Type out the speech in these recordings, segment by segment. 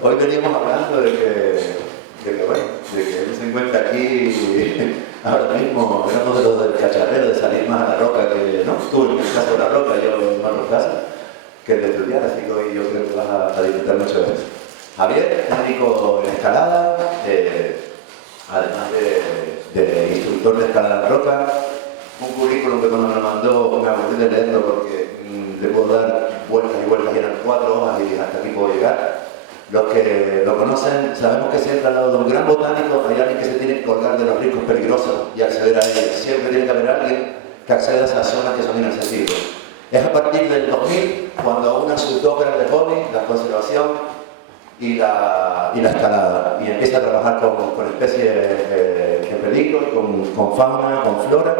Hoy veníamos hablando de que él se encuentra aquí ahora mismo, éramos de los del cacharrero, de salir más a la roca, que no, tú en el caso de la roca, yo en otros casos, que el de estudiar, así que hoy yo creo que vas a disfrutar mucho de eso. Javier es médico en escalada, además de instructor de escalada en roca, un currículum que cuando me lo mandó me aburrí de leerlo porque le puedo dar vueltas y vueltas y eran 4 hojas y hasta aquí puedo llegar. Los que lo conocen sabemos que siempre al lado de un gran botánico hay alguien que se tiene que colgar de los riscos peligrosos y acceder a ellos. Siempre tiene que haber alguien que acceda a esas zonas que son inaccesibles. Es a partir del 2000 cuando una sus dos grandes hobbies, la conservación y la escalada, y empieza a trabajar con especies en peligro, con fauna, con flora.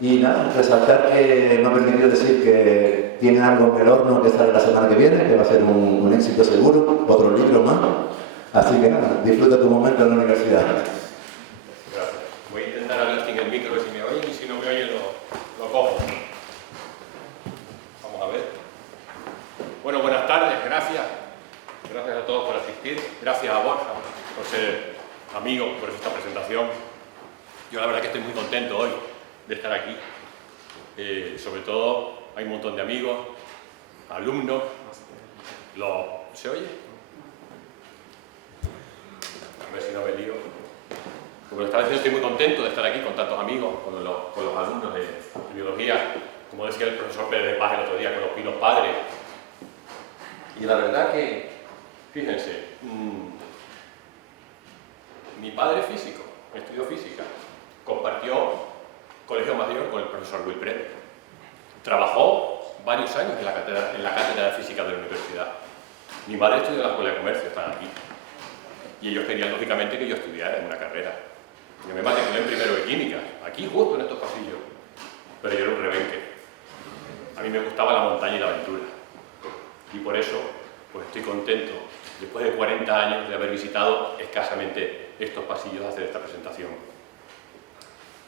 Y nada, resaltar que me ha permitido decir que tiene algo en el horno que sale la semana que viene, que va a ser un éxito seguro, otro libro más. Así que nada, disfruta tu momento en la universidad. Gracias. Voy a intentar hablar sin el micro, si me oyen, y si no me oyen lo cojo. Vamos a ver. Bueno, buenas tardes, gracias. Gracias a todos por asistir. Gracias a Borja por ser amigo, por esta presentación. Yo la verdad que estoy muy contento hoy de estar aquí. Sobre todo hay un montón de amigos, alumnos. ¿Se oye? A ver si no me lío. Como esta vez estoy muy contento de estar aquí con tantos amigos, con los alumnos de biología, como decía el profesor Pérez de Paz el otro día, con los pinos padres. Y la verdad que, fíjense, mi padre es físico, estudió física, compartió colegio mayor con el profesor Wilfred. Trabajó varios años en la cátedra de física de la universidad. Mi madre estudió en la escuela de comercio, están aquí. Y ellos querían, lógicamente, que yo estudiara en una carrera. Yo me matriculé en primero de química, aquí justo en estos pasillos. Pero yo era un rebenque. A mí me gustaba la montaña y la aventura. Y por eso, pues estoy contento, después de 40 años de haber visitado escasamente estos pasillos a hacer esta presentación.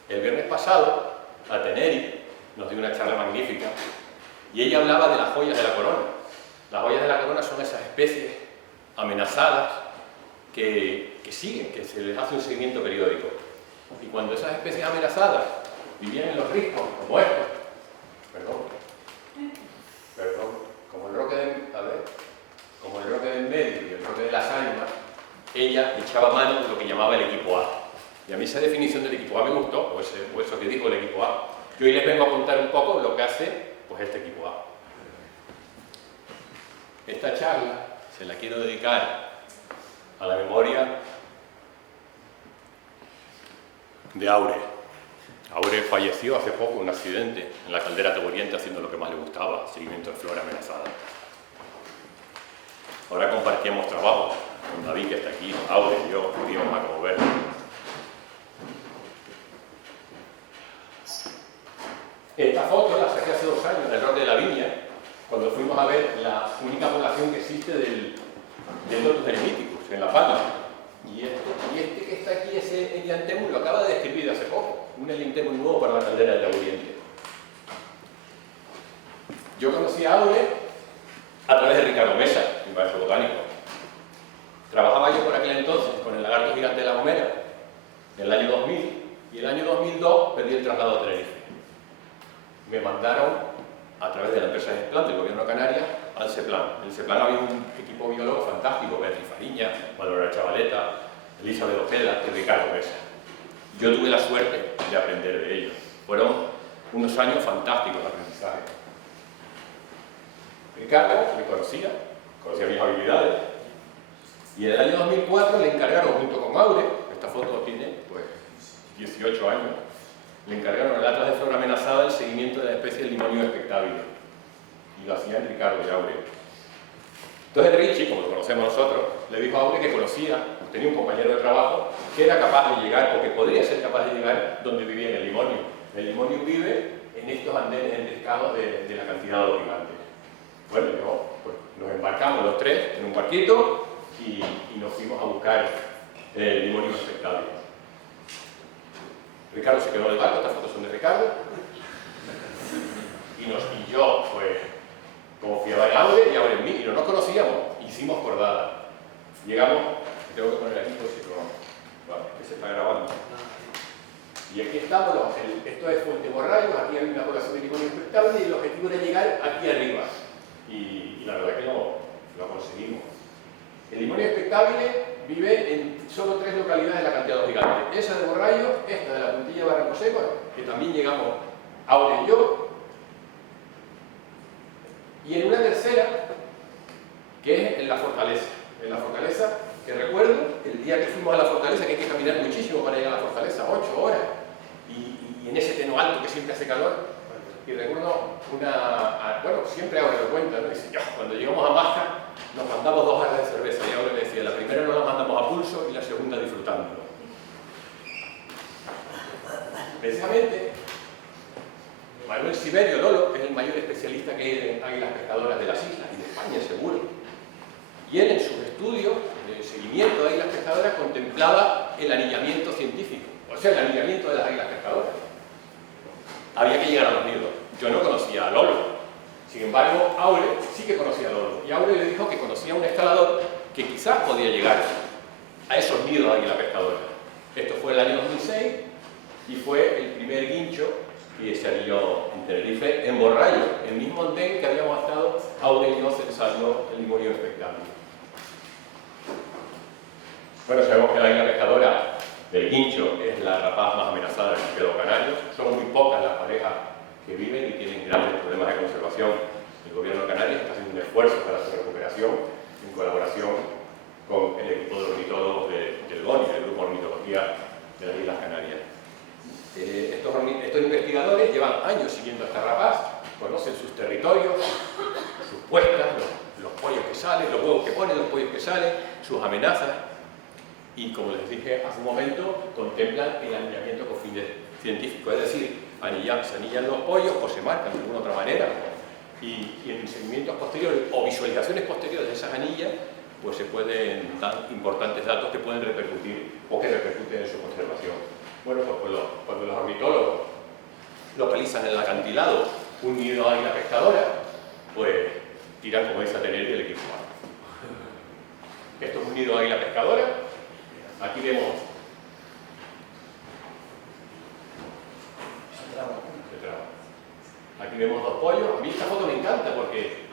El viernes pasado, Ateneri nos dio una charla magnífica y ella hablaba de las joyas de la corona. Las joyas de la corona son esas especies amenazadas que siguen, que se les hace un seguimiento periódico. Y cuando esas especies amenazadas vivían en los riscos, como estos, como el roque del medio y el roque de las ánimas, ella echaba mano de lo que llamaba el equipo A. Y a mí esa definición del equipo A me gustó, o eso que dijo el equipo A. Yo hoy les vengo a contar un poco lo que hace pues, este equipo A. Esta charla se la quiero dedicar a la memoria de Aure. Aure falleció hace poco en un accidente en la caldera Taboriente haciendo lo que más le gustaba, seguimiento de flora amenazada. Ahora compartíamos trabajo con David, que está aquí, Aure y yo, íbamos a como verlo. Esta foto la saqué hace 2 años en el Roque de la Viña, cuando fuimos a ver la única población que existe del Lotus eremíticus, en La Palma. Y este que está aquí, ese Elianthemum, lo acaba de describir hace poco, un Elianthemum nuevo para la caldera del Oriente. Yo conocí a Aure a través de Ricardo Mesa, mi maestro botánico. Trabajaba yo por aquel entonces con el lagarto gigante de La Gomera, en el año 2000, y en el año 2002 perdí el traslado a Tenerife. Me mandaron a través de la empresa Gesplan del gobierno de Canarias al CEPLAN. En el CEPLAN había un equipo biólogo fantástico, Beatriz Fariña, Manuela Chavaleta, Elizabeth Ojeda y Ricardo Mesa. Yo tuve la suerte de aprender de ellos. Fueron unos años fantásticos de aprendizaje. Ricardo me conocía mis habilidades, y en el año 2004 le encargaron junto con Aure, esta foto tiene pues 18 años, le encargaron el Atlas de Flora Amenazada el seguimiento de la especie del limonio expectabile. Y lo hacían Ricardo y Aure. Entonces Richie, como lo conocemos nosotros, le dijo a Aure que conocía, tenía un compañero de trabajo, que era capaz de llegar, o que podría ser capaz de llegar donde vivía en el limonio. El limonio vive en estos andenes entrescados de la cantidad de gigantes. Bueno, pues, nos embarcamos los 3 en un barquito y nos fuimos a buscar el limonio expectabile. Ricardo se quedó en el barco, estas fotos son de Ricardo. Y yo, pues, confiaba en Aure y Aure en mí, y no nos conocíamos, hicimos cordada. llegamos, tengo que poner aquí por si no, vale, que se está grabando. Y aquí estamos, esto es Fuente Borrallo, aquí hay una población de limonio expectable y el objetivo era llegar aquí arriba. Y la verdad es que lo conseguimos. El limonio expectable vive en solo 3 localidades de la cantidad gigante. Esa de Borrallo, esta de la Puntilla de Barranco Seco, que también llegamos a Orelló, y en una tercera, que es en la Fortaleza. En la Fortaleza, que recuerdo, el día que fuimos a la Fortaleza, que hay que caminar muchísimo para llegar a la Fortaleza, 8 horas, y en ese teno alto que siempre hace calor, y recuerdo bueno, siempre ahora lo cuento, ¿no? Dice, cuando llegamos a Masca, nos mandamos 2 jarras de cerveza, y ahora le decía, la primera nos la mandamos a pulso y la segunda disfrutándolo. Precisamente, Manuel Siberio Lolo, que es el mayor especialista que hay en águilas pescadoras de las islas y de España, seguro, y él en sus estudios de seguimiento de águilas pescadoras contemplaba el anillamiento científico, o sea, el anillamiento de las águilas pescadoras. Había que llegar a los nidos. Yo no conocía a Lolo. Sin embargo, Aure sí que conocía a Lolo. Y Aure le dijo que conocía a un escalador que quizás podía llegar a esos nidos de águila pescadora. Esto fue el año 2006 y fue el primer guincho que se anilló en Tenerife, en Borrallo, el mismo andén que habíamos estado Aure y yo censando el limonio expectable. Bueno, sabemos que la águila pescadora del guincho es la rapaz más amenazada del archipiélago canario. Son muy pocas las parejas que viven y tienen grandes problemas de conservación. El gobierno de Canarias está haciendo un esfuerzo para su recuperación en colaboración con el equipo de ornitólogos del GONI, del Grupo de Ornitología de las Islas Canarias. Estos investigadores llevan años siguiendo a esta rapaz, conocen sus territorios, sus puestas, los pollos que salen, los huevos que ponen, los pollos que salen, sus amenazas. Y como les dije hace un momento, contemplan el anillamiento con fines científicos, es decir, se anillan los pollos o se marcan de alguna otra manera, y en seguimientos posteriores o visualizaciones posteriores de esas anillas, pues se pueden dar importantes datos que pueden repercutir o que repercuten en su conservación. Bueno, pues cuando los ornitólogos localizan en el acantilado un nido de águila pescadora, pues tiran como dice a tener el equipo A. Esto es un nido de águila pescadora. Aquí vemos aquí vemos 2 pollos. A mí esta foto me encanta porque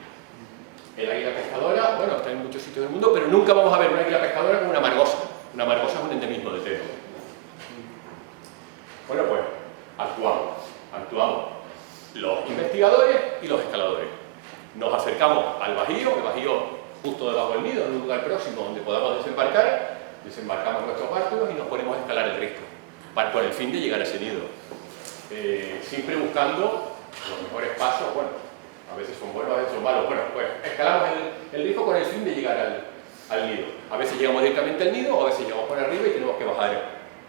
el águila pescadora, bueno, está en muchos sitios del mundo, pero nunca vamos a ver una águila pescadora con una margosa. Una margosa es un endemismo de Teno. Bueno, pues actuamos los investigadores y los escaladores. Nos acercamos al bajío, el bajío justo debajo del nido, en un lugar próximo donde podamos desembarcar. Desembarcamos nuestros bártulos y nos ponemos a escalar el risco con el fin de llegar a ese nido. Siempre buscando los mejores pasos, bueno, a veces son buenos, a veces son malos. Bueno, pues escalamos el risco con el fin de llegar al nido. A veces llegamos directamente al nido o a veces llegamos por arriba y tenemos que bajar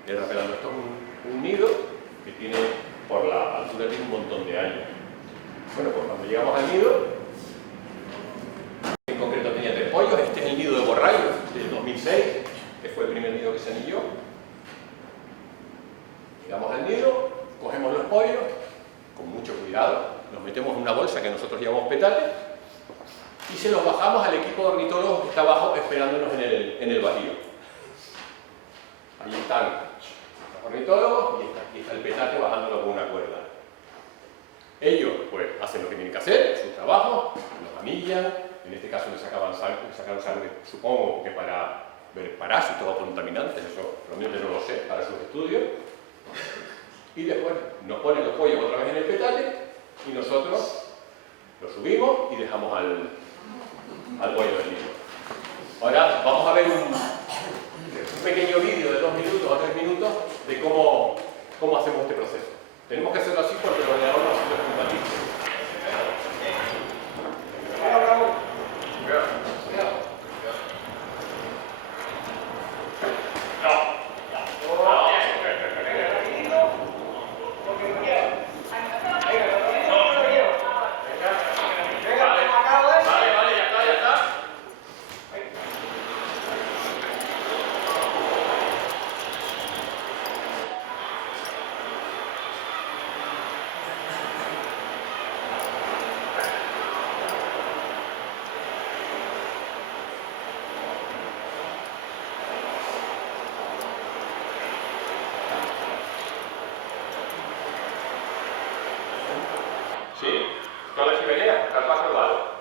el rapelando. Esto es un nido que tiene, por la altura, tiene un montón de años. Bueno, pues cuando llegamos al nido, en concreto tenía 3 pollos. Este es el nido de Borrallo del 2006. Que fue el primer nido que se anilló. Llegamos al nido, cogemos los pollos, con mucho cuidado, los metemos en una bolsa que nosotros llamamos petales y se los bajamos al equipo de ornitólogos que está abajo esperándonos en el bajío. Ahí están los ornitólogos y aquí está el petate bajándolo con una cuerda. Ellos pues hacen lo que tienen que hacer, su trabajo, los anillan, en este caso les sacaron sangre, supongo que para ver parásitos o contaminantes, eso realmente no lo sé, para sus estudios. Y después nos ponen los pollos otra vez en el petale y nosotros los subimos y dejamos al pollo del nido. Ahora vamos a ver un pequeño vídeo de 2 minutos o 3 minutos de cómo hacemos este proceso. Tenemos que hacerlo así porque el ordenador no es compatible. ¿Sí? ¿Toda la chimenea? Carpazo elevado.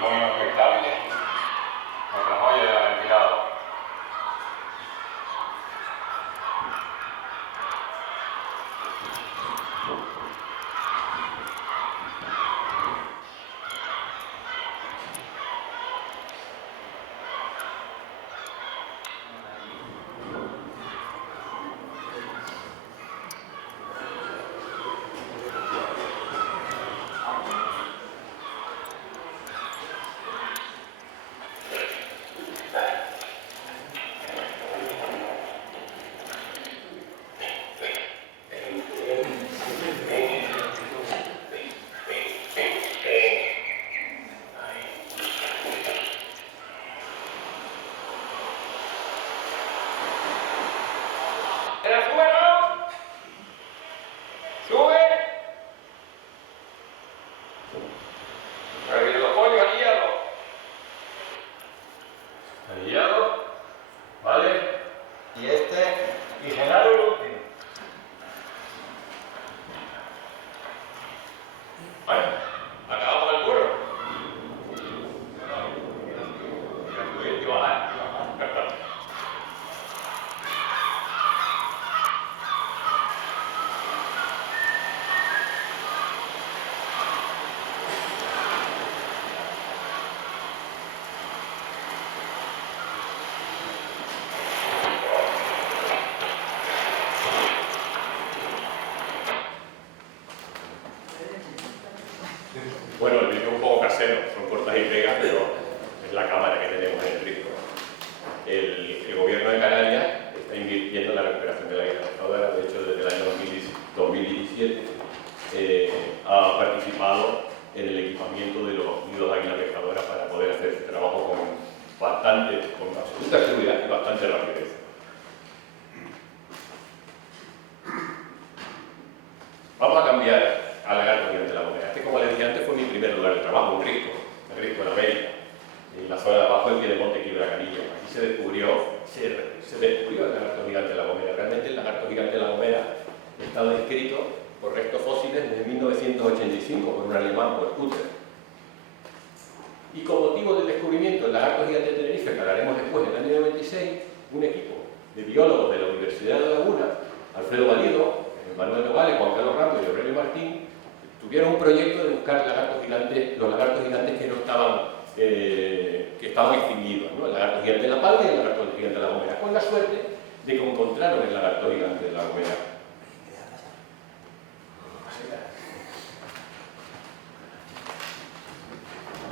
Muy estable. Otra joya de la ventilador. Bueno, el vídeo es un poco casero, son cortas y pegas, pero es la cámara que tenemos en el risco. El gobierno de Canarias está invirtiendo en la recuperación de la isla pescadora. De hecho, desde el año 2017 ha participado en el equipamiento de los nidos de águila pescadora para poder hacer este trabajo con absoluta seguridad y bastante rapidez. Vamos a cambiar al lagarto gigante de la Gomera. Este, como les dije antes, fue mi primer lugar de trabajo, un risco en América, en la zona de abajo del Piedemonte Quiebra-Canilla. Aquí se descubrió el lagarto gigante de la Gomera. Realmente el lagarto gigante de la Gomera está descrito por restos fósiles desde 1985 por un alemán, por Kutter. Y con motivo del descubrimiento del lagarto gigante de Tenerife, que hablaremos después, en el año 96, un equipo de biólogos de la Universidad de La Laguna, Alfredo Valido, Manuel Nogales, Juan Carlos Ramos y Aurelio Martín, tuvieron un proyecto de buscar los lagartos gigantes que estaban extinguidos, ¿no? El lagarto gigante de la Palma y el lagarto gigante de la Gomera, con la suerte de que encontraron el lagarto gigante de la Gomera.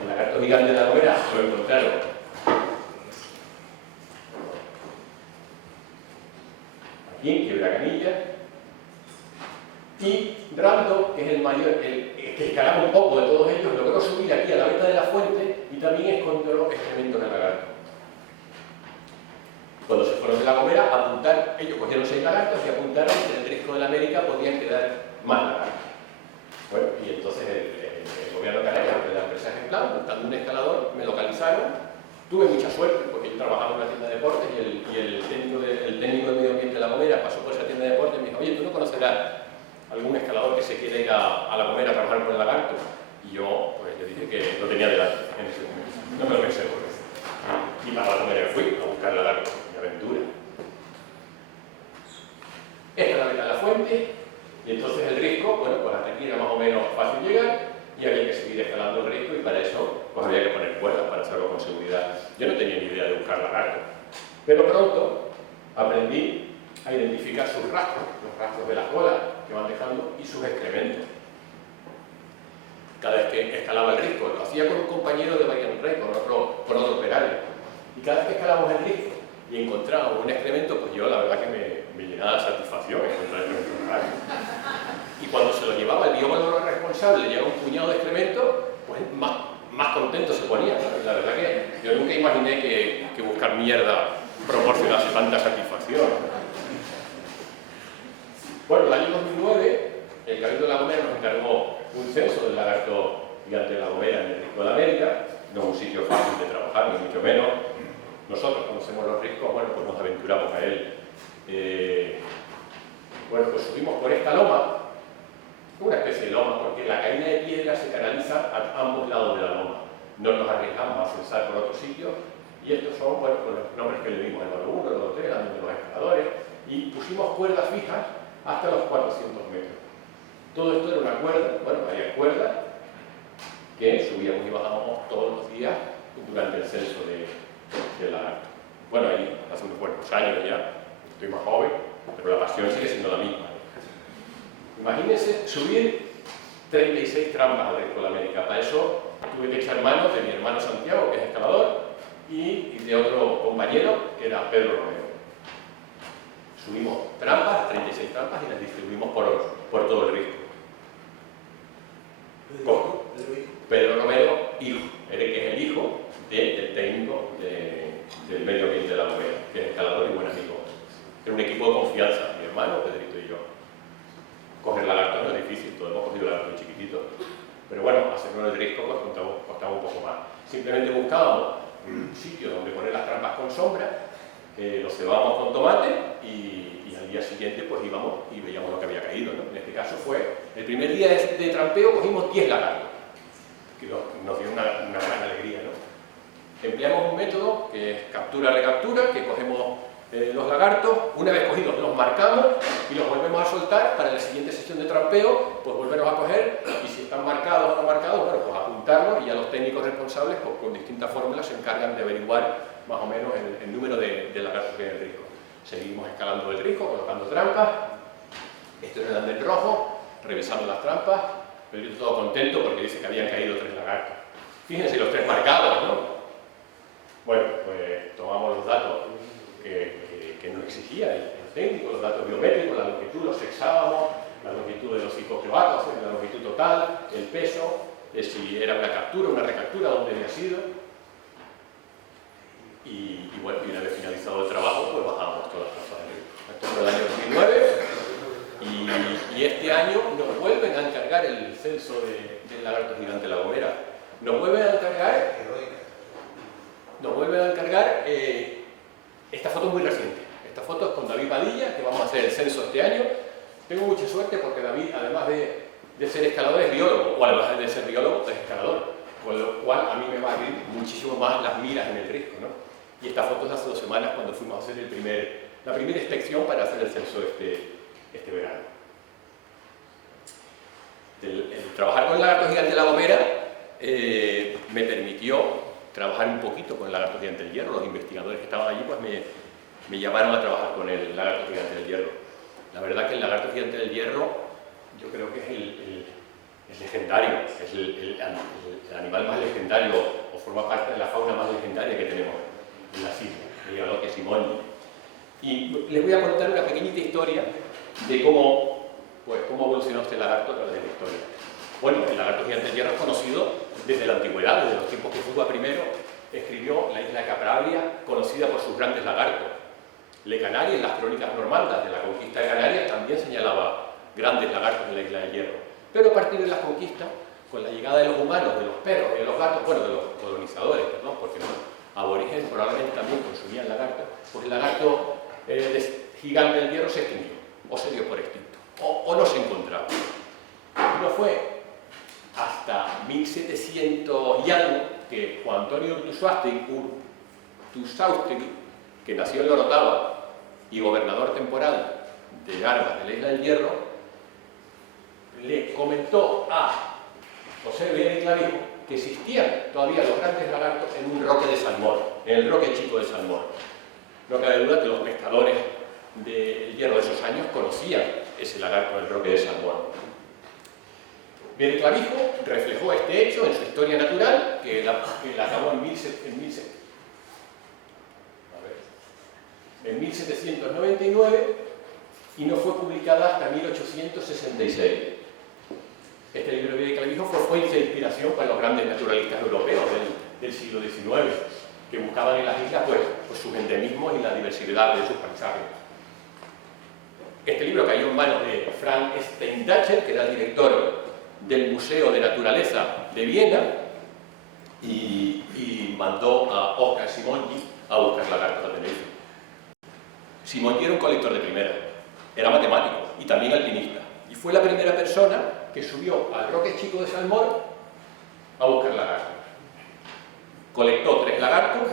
El lagarto gigante de la Gomera lo encontraron aquí en Quiebra-Canilla. Y Brando, que es el mayor, que escalaba un poco de todos ellos, logró subir aquí a la veta de la fuente y también encontró excremento de lagarto. Cuando se fueron de la Gomera, ellos cogieron 6 lagartos y apuntaron que en el risco de la América podían quedar más lagartos. Bueno, y entonces el gobierno de Canarias, de la empresa Ejemplar, buscando un escalador, me localizaron. Tuve mucha suerte porque yo trabajaba en una tienda de deportes y el técnico de medio ambiente de la Gomera pasó por esa tienda de deportes y me dijo: oye, ¿tú no conocerás algún escalador que se quiera ir a la Gomera a trabajar con el lagarto? Y yo pues le dije que lo tenía delante en ese momento. No me lo pensé por eso. Y para la Gomera fui a buscar lagarto, mi aventura. Esta es la veta de la fuente, y entonces el risco, bueno, pues hasta aquí era más o menos fácil llegar y había que seguir escalando el risco, y para eso pues había que poner cuerdas para hacerlo con seguridad. Yo no tenía ni idea de buscar lagarto, pero pronto aprendí a identificar sus rastros, los rastros de las colas que van dejando y sus excrementos. Cada vez que escalaba el risco, lo hacía con un compañero de Mariano Rey, con otro operario, y cada vez que escalábamos el risco y encontrábamos un excremento, pues yo la verdad que me llenaba de satisfacción encontrar excrementos raros. Y cuando se lo llevaba el biólogo responsable, llevaba un puñado de excrementos, pues más contento se ponía, ¿no? Y la verdad que yo nunca imaginé que buscar mierda proporcionase tanta satisfacción. Bueno, el año 2009, el Cabildo de La Gomera nos encargó un censo del lagarto gigante de la Gomera en el Risco de la América, no es un sitio fácil de trabajar, ni mucho menos. Nosotros conocemos los riscos, bueno, pues nos aventuramos a él. Bueno, pues subimos por esta loma, una especie de loma, porque la caída de piedra se canaliza a ambos lados de la loma. No nos arriesgamos a censar por otro sitio, y estos son, bueno, pues los nombres que le dimos, el número 1, el número 3, el de los escaladores, y pusimos cuerdas fijas hasta los 400 metros. Todo esto era una cuerda, bueno, varias cuerdas, que subíamos y bajábamos todos los días durante el censo del lagarto. Bueno, ahí hace unos buenos años ya, estoy más joven, pero la pasión sigue siendo la misma. Imagínense subir 36 trampas al Risco de la América. Para eso tuve que echar mano de mi hermano Santiago, que es escalador, y de otro compañero, que era Pedro Romero. Subimos trampas, 36 trampas, y las distribuimos por todo el risco. Pedro Romero, hijo, que es el hijo del técnico del medio ambiente de la Gomera, que es escalador y buen amigo. Era un equipo de confianza, mi hermano, Pedrito y yo. Coger lagartos no es difícil, todos hemos cogido lagartos chiquititos. Pero bueno, hacerlo en el risco pues, costaba un poco más. Simplemente buscábamos un sitio donde poner las trampas con sombra, los cebábamos con tomate y al día siguiente pues íbamos y veíamos lo que había caído, ¿no? En este caso fue, el primer día de trampeo cogimos 10 lagartos, que nos dio una gran alegría, ¿no? Empleamos un método que es captura-recaptura, que cogemos los lagartos, una vez cogidos los marcamos y los volvemos a soltar para la siguiente sesión de trampeo, pues volverlos a coger y si están marcados o no marcados, bueno, pues apuntarlos y ya los técnicos responsables pues, con distintas fórmulas se encargan de averiguar más o menos el número de lagartos que hay en el risco. Seguimos escalando el risco, colocando trampas, esto es el andén rojo, revisando las trampas, pero yo estoy todo contento porque dice que habían caído 3 lagartos. Fíjense los 3 marcados, ¿no? Bueno, pues tomamos los datos que nos exigía el técnico, los datos biométricos, la longitud, los sexábamos, la longitud de los cicloclevatos, la longitud total, el peso, si era una captura, una recaptura, dónde había sido. Y bueno, y una vez finalizado el trabajo, pues bajábamos todas las trazas del risco. Esto fue el año 2009 y este año nos vuelven a encargar el censo del lagarto gigante de la Gomera. Nos vuelven a encargar esta foto es muy reciente. Esta foto es con David Padilla, que vamos a hacer el censo este año. Tengo mucha suerte porque David, además de ser escalador, es biólogo, o además de ser biólogo, es escalador, con lo cual a mí me va a abrir muchísimo más las miras en el risco, ¿no? Y esta foto es de hace 2 semanas cuando fuimos a hacer la primera inspección para hacer el censo este verano. El trabajar con el lagarto gigante de la Gomera me permitió trabajar un poquito con el lagarto gigante del hierro. Los investigadores que estaban allí pues me llamaron a trabajar con el lagarto gigante del hierro. La verdad que el lagarto gigante del hierro yo creo que es legendario, es el animal más legendario o forma parte de la fauna más legendaria que tenemos en las islas, el Galoque Simoni. Y les voy a contar una pequeñita historia de cómo evolucionó este lagarto a través de la historia. Bueno, el lagarto gigante del hierro es conocido desde la antigüedad, desde los tiempos que Fuga I escribió la isla de Capralia, conocida por sus grandes lagartos. Le Canaria, en las crónicas normandas de la conquista de Canarias, también señalaba grandes lagartos en la isla del Hierro. Pero a partir de las conquistas, con la llegada de los humanos, de los perros y de los gatos, bueno, de los colonizadores, perdón, porque los aborígenes probablemente también consumían lagartos, pues el lagarto gigante del Hierro se extinguió, o se dio por extinto, o no se encontraba. No fue hasta 1700 y algo que Juan Antonio Urtuzáustegui, que nació en Lorotava y gobernador temporal de Armas de la isla del Hierro, le comentó a José Vélez Clavijo que existían todavía los grandes lagartos en un roque de salmón, en el roque chico de salmón. No cabe duda que los pescadores del Hierro de esos años conocían ese lagarto del roque de salmón. Vélez Clavijo reflejó este hecho en su historia natural, que la acabó en 1799 y no fue publicada hasta 1866. Este libro de Vélez Clavijo fue fuente de inspiración para los grandes naturalistas europeos del siglo XIX, que buscaban en las islas pues sus endemismos y la diversidad de sus paisajes. Este libro cayó en manos de Frank Steindacher, que era el director del Museo de Naturaleza de Viena y mandó a Oscar Simonyi a buscar lagartos a Tenerife. Simonyi era un colector de primera, era matemático y también alpinista. Y fue la primera persona que subió al Roque Chico de Salmón a buscar lagartos. Colectó 3 lagartos,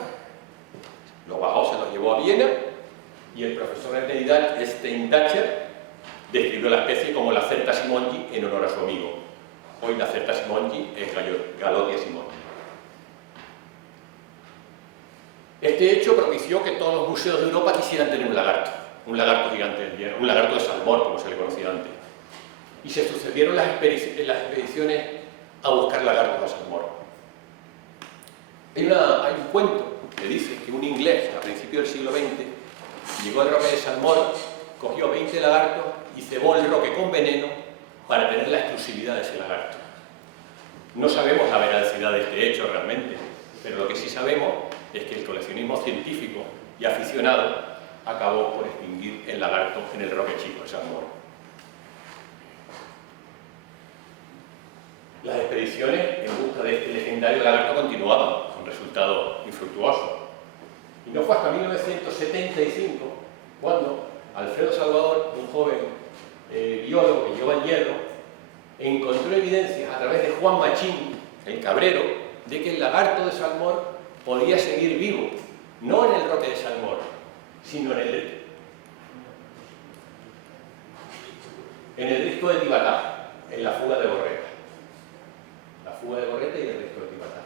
los bajó, se los llevó a Viena y el profesor Steindacher describió la especie como la Certa simonyi en honor a su amigo. Hoy la Certa simonyi es Galotia simonyi. Este hecho propició que todos los museos de Europa quisieran tener un lagarto gigante del hierro, un lagarto de Salmón, como se le conocía antes. Y se sucedieron las expediciones a buscar lagartos de Salmón. Hay un cuento que dice que un inglés a principios del siglo XX llegó al Roque de Salmón, cogió 20 lagartos y cebó el roque con veneno para tener la exclusividad de ese lagarto. No sabemos la veracidad de este hecho realmente, pero lo que sí sabemos es que el coleccionismo científico y aficionado acabó por extinguir el lagarto en el Roque Chico de Salmón. Las expediciones en busca de este legendario lagarto continuaban, con resultados infructuosos. Y no fue hasta 1975 cuando Alfredo Salvador, un joven biólogo que lleva el hierro, encontró evidencias a través de Juan Machín, el cabrero, de que el lagarto de Salmón podía seguir vivo, no en el Roque de Salmón, sino en el risco de Tibatá, en la fuga de Borreta. La fuga de Borreta y el risco de Tibatá.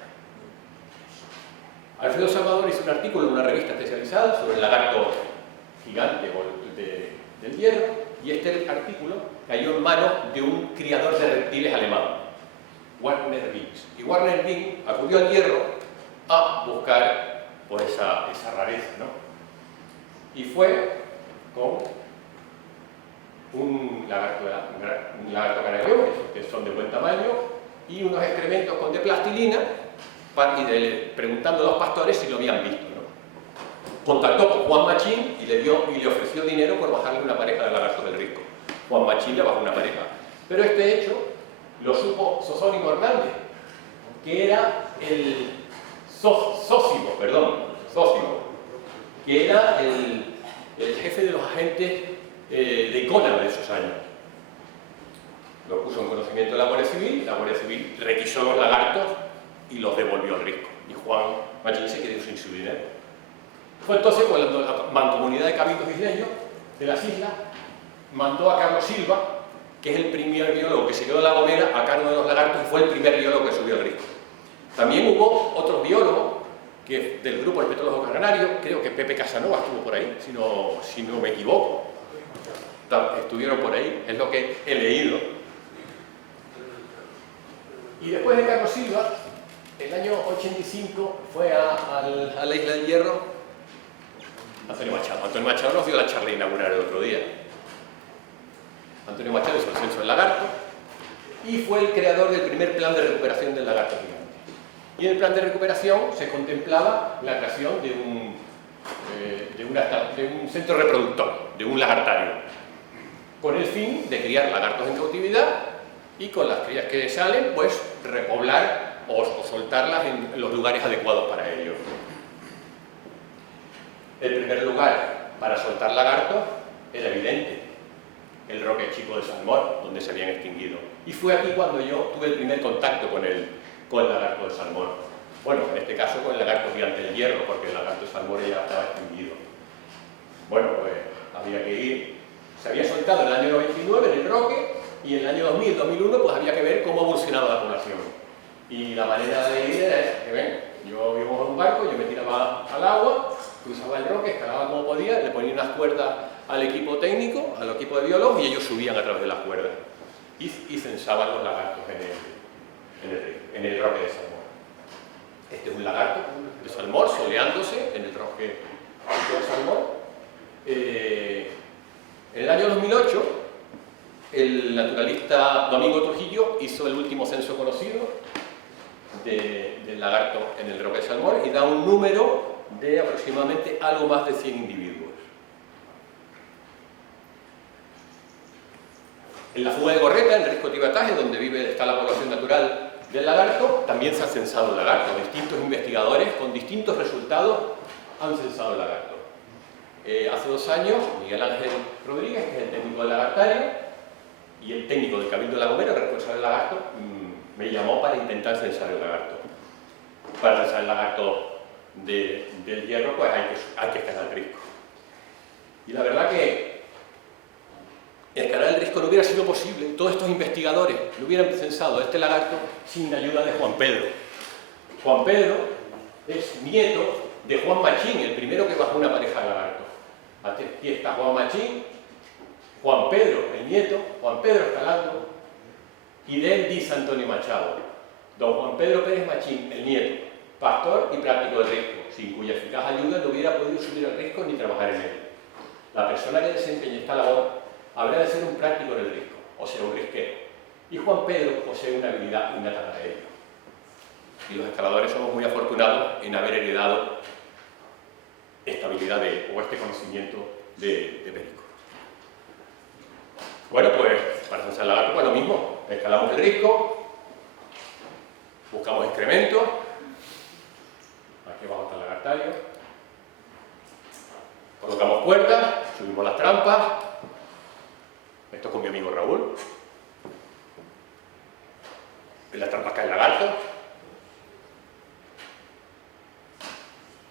Alfredo Salvador hizo un artículo en una revista especializada sobre el lagarto gigante del hierro, y este artículo cayó en manos de un criador de reptiles alemán, Warner Binks. Y Warner Binks acudió al hierro a buscar pues, esa rareza, ¿no? Y fue con un lagarto canario, que son de buen tamaño, y unos excrementos con de plastilina, preguntando a los pastores si lo habían visto, ¿no? Contactó con Juan Machín y le ofreció dinero por bajarle una pareja de lagartos del risco. Juan Machín le bajó una pareja. Pero este hecho lo supo Sosónimo Hernández, que era el Zósimo, que era el jefe de los agentes de Icona de esos años. Lo puso en conocimiento de la Guardia Civil requisó los lagartos y los devolvió al risco. Y Juan Machín se quedó sin su dinero. Fue entonces cuando la Mancomunidad de Cabildos Isleños de las islas mandó a Carlos Silva, que es el primer biólogo que se quedó en La Gomera a cargo de los lagartos y fue el primer biólogo que subió al risco. También hubo otros biólogos del grupo Herpetólogos Canarios, creo que Pepe Casanova estuvo por ahí, si no me equivoco. Estuvieron por ahí, es lo que he leído. Y después de Carlos Silva, el año 85 fue a la Isla del Hierro Antonio Machado. Antonio Machado nos dio la charla inaugural el otro día. Antonio Machado hizo el censo del lagarto y fue el creador del primer plan de recuperación del lagarto gigante. Y en el plan de recuperación se contemplaba la creación de un centro reproductor, de un lagartario, con el fin de criar lagartos en cautividad y con las crías que salen, pues repoblar o soltarlas en los lugares adecuados para ello. El primer lugar para soltar lagartos era evidente, el Roque Chico de Salmón, donde se habían extinguido. Y fue aquí cuando yo tuve el primer contacto con el lagarto de Salmón. Bueno, en este caso con el lagarto gigante del hierro, porque el lagarto de Salmón ya estaba extinguido. Bueno, pues había que ir. Se había soltado en el año 99 en el Roque, y en el año 2000, 2001, pues había que ver cómo evolucionaba la población. Y la manera de ir era esa, que ven, yo vivo en un barco, yo me tiraba al agua, cruzaba el Roque, escalaba como podía, le ponía unas cuerdas al equipo técnico, al equipo de biólogos, y ellos subían a través de las cuerdas. Y censaban los lagartos en el Roque de Salmón. Este es un lagarto de Salmón soleándose en el Roque de Salmón. En el año 2008, el naturalista Domingo Trujillo hizo el último censo conocido del lagarto en el Roque de Salmón y da un número de aproximadamente algo más de 100 individuos. En la fuga de Gorreta, en Risco Tibataje, donde está la población natural del lagarto, también se ha censado el lagarto. Distintos investigadores con distintos resultados han censado el lagarto. Hace 2 años, Miguel Ángel Rodríguez, que es el técnico del lagartario, y el técnico del Cabildo de La Gomera, responsable del lagarto, me llamó para intentar censar el lagarto. Para censar el lagarto del hierro, pues hay que escalar el risco. Y la verdad que escalar el risco no hubiera sido posible, todos estos investigadores lo hubieran censado este lagarto sin la ayuda de Juan Pedro. Juan Pedro es nieto de Juan Machín, el primero que bajó una pareja de lagartos. Aquí está Juan Machín, Juan Pedro, el nieto, Juan Pedro escalando, y de él dice Antonio Machado. Don Juan Pedro Pérez Machín, el nieto, pastor y práctico del risco, sin cuya eficaz ayuda no hubiera podido subir al risco ni trabajar en él. La persona que desempeñe esta labor habrá de ser un práctico en el risco, o sea, un risquero. Y Juan Pedro posee una habilidad innata para ello. Y los escaladores somos muy afortunados en haber heredado esta habilidad o este conocimiento de Perico. Bueno, pues para censar el lagarto, pues lo mismo. Escalamos el risco, buscamos excremento. Aquí abajo está el lagartario. Colocamos cuerdas, subimos las trampas. Esto es con mi amigo Raúl. En las trampas cae el lagarto.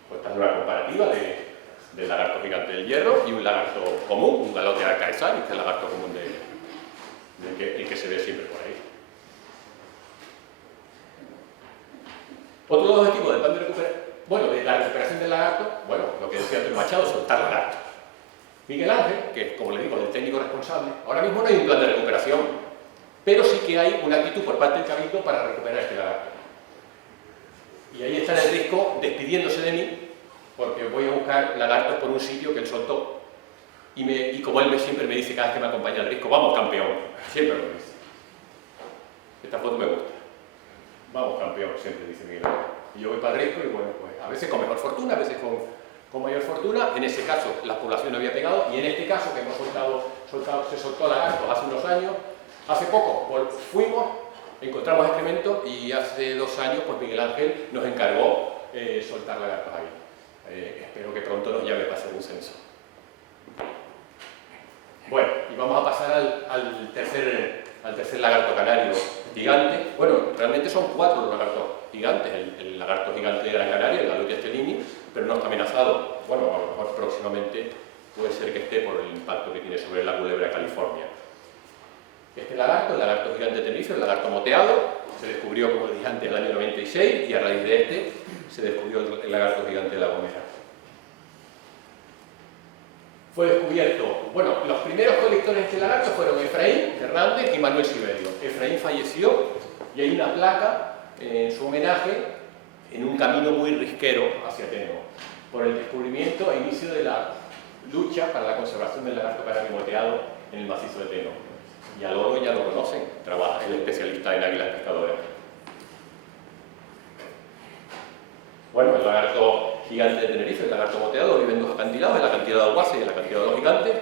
Pues esta es una comparativa del lagarto gigante del hierro y un lagarto común, un Galothea caesaris, que es el lagarto común el que se ve siempre por ahí. Otro objetivo del plan de recuperación, bueno, de la recuperación del lagarto, bueno, lo que decía Antonio Machado, soltar lagarto. Miguel Ángel, que como le digo, es el técnico responsable, ahora mismo no hay un plan de recuperación, pero sí que hay una actitud por parte del Cabildo para recuperar este lagarto. Y ahí está el risco despidiéndose de mí, porque voy a buscar lagartos por un sitio que él soltó. Y como él siempre me dice cada vez que me acompaña al risco, vamos campeón, siempre lo dice. Esta foto me gusta. Vamos campeón, siempre dice Miguel Ángel. Y yo voy para el risco y bueno, pues a veces con mejor fortuna, a veces con mayor fortuna. En ese caso la población no había pegado y en este caso que hemos se soltó lagartos hace unos años, hace poco pues, fuimos, encontramos excremento y hace 2 años pues Miguel Ángel nos encargó soltar lagartos ahí. Espero que pronto nos llame para hacer un censo. Bueno, y vamos a pasar al tercer lagarto canario gigante. Bueno, realmente son 4 los lagartos gigantes. El lagarto gigante de Gran Canaria, el Galothea stellini, pero no está amenazado. Bueno, a lo mejor próximamente puede ser que esté por el impacto que tiene sobre la culebra de California. Este lagarto, el lagarto gigante de Tenerife, el lagarto moteado, se descubrió, como dije antes, en el año 96 y a raíz de este se descubrió el lagarto gigante de La Gomera. Fue descubierto, bueno, los primeros colectores de este lagarto fueron Efraín Hernández y Manuel Siberio. Efraín falleció y hay una placa en su homenaje en un camino muy risquero hacia Teno, por el descubrimiento e inicio de la lucha para la conservación del lagarto canario moteado en el macizo de Teno. Y a Loro ya lo conocen, trabaja el especialista en águilas pescadoras. Bueno, el lagarto gigante de Tenerife, el lagarto moteado, vive en 2 acantilados, el acantilado de Aguace y el acantilado de los Gigantes.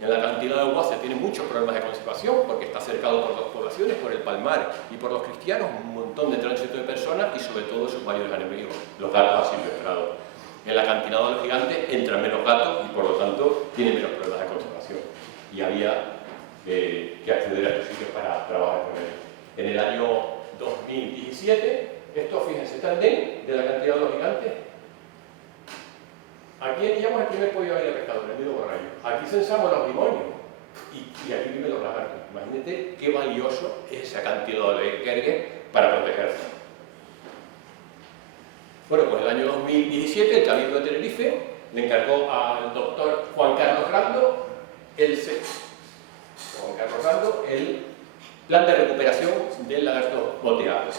En el acantilado de Aguace tiene muchos problemas de conservación porque está cercado por 2 poblaciones, por el palmar y por los cristianos, un montón de tránsito de personas y sobre todo sus mayores enemigos, los gatos asilvestrados. En el acantilado de los Gigantes entran menos gatos y por lo tanto tiene menos problemas de conservación. Y había que acceder a estos sitios para trabajar con ellos. En el año 2017, esto, fíjense, está el DEN de la cantidad de los gigantes. Aquí pillamos el primer pollo de pescador, el nido borrayo. Aquí censamos los limonios y aquí viven los lagartos. Imagínate qué valioso es ese acantilado de Kerguelen para protegerse. Bueno, pues el año 2017 el Cabildo de Tenerife le encargó al doctor Juan Carlos Rando el plan de recuperación del lagarto moteado.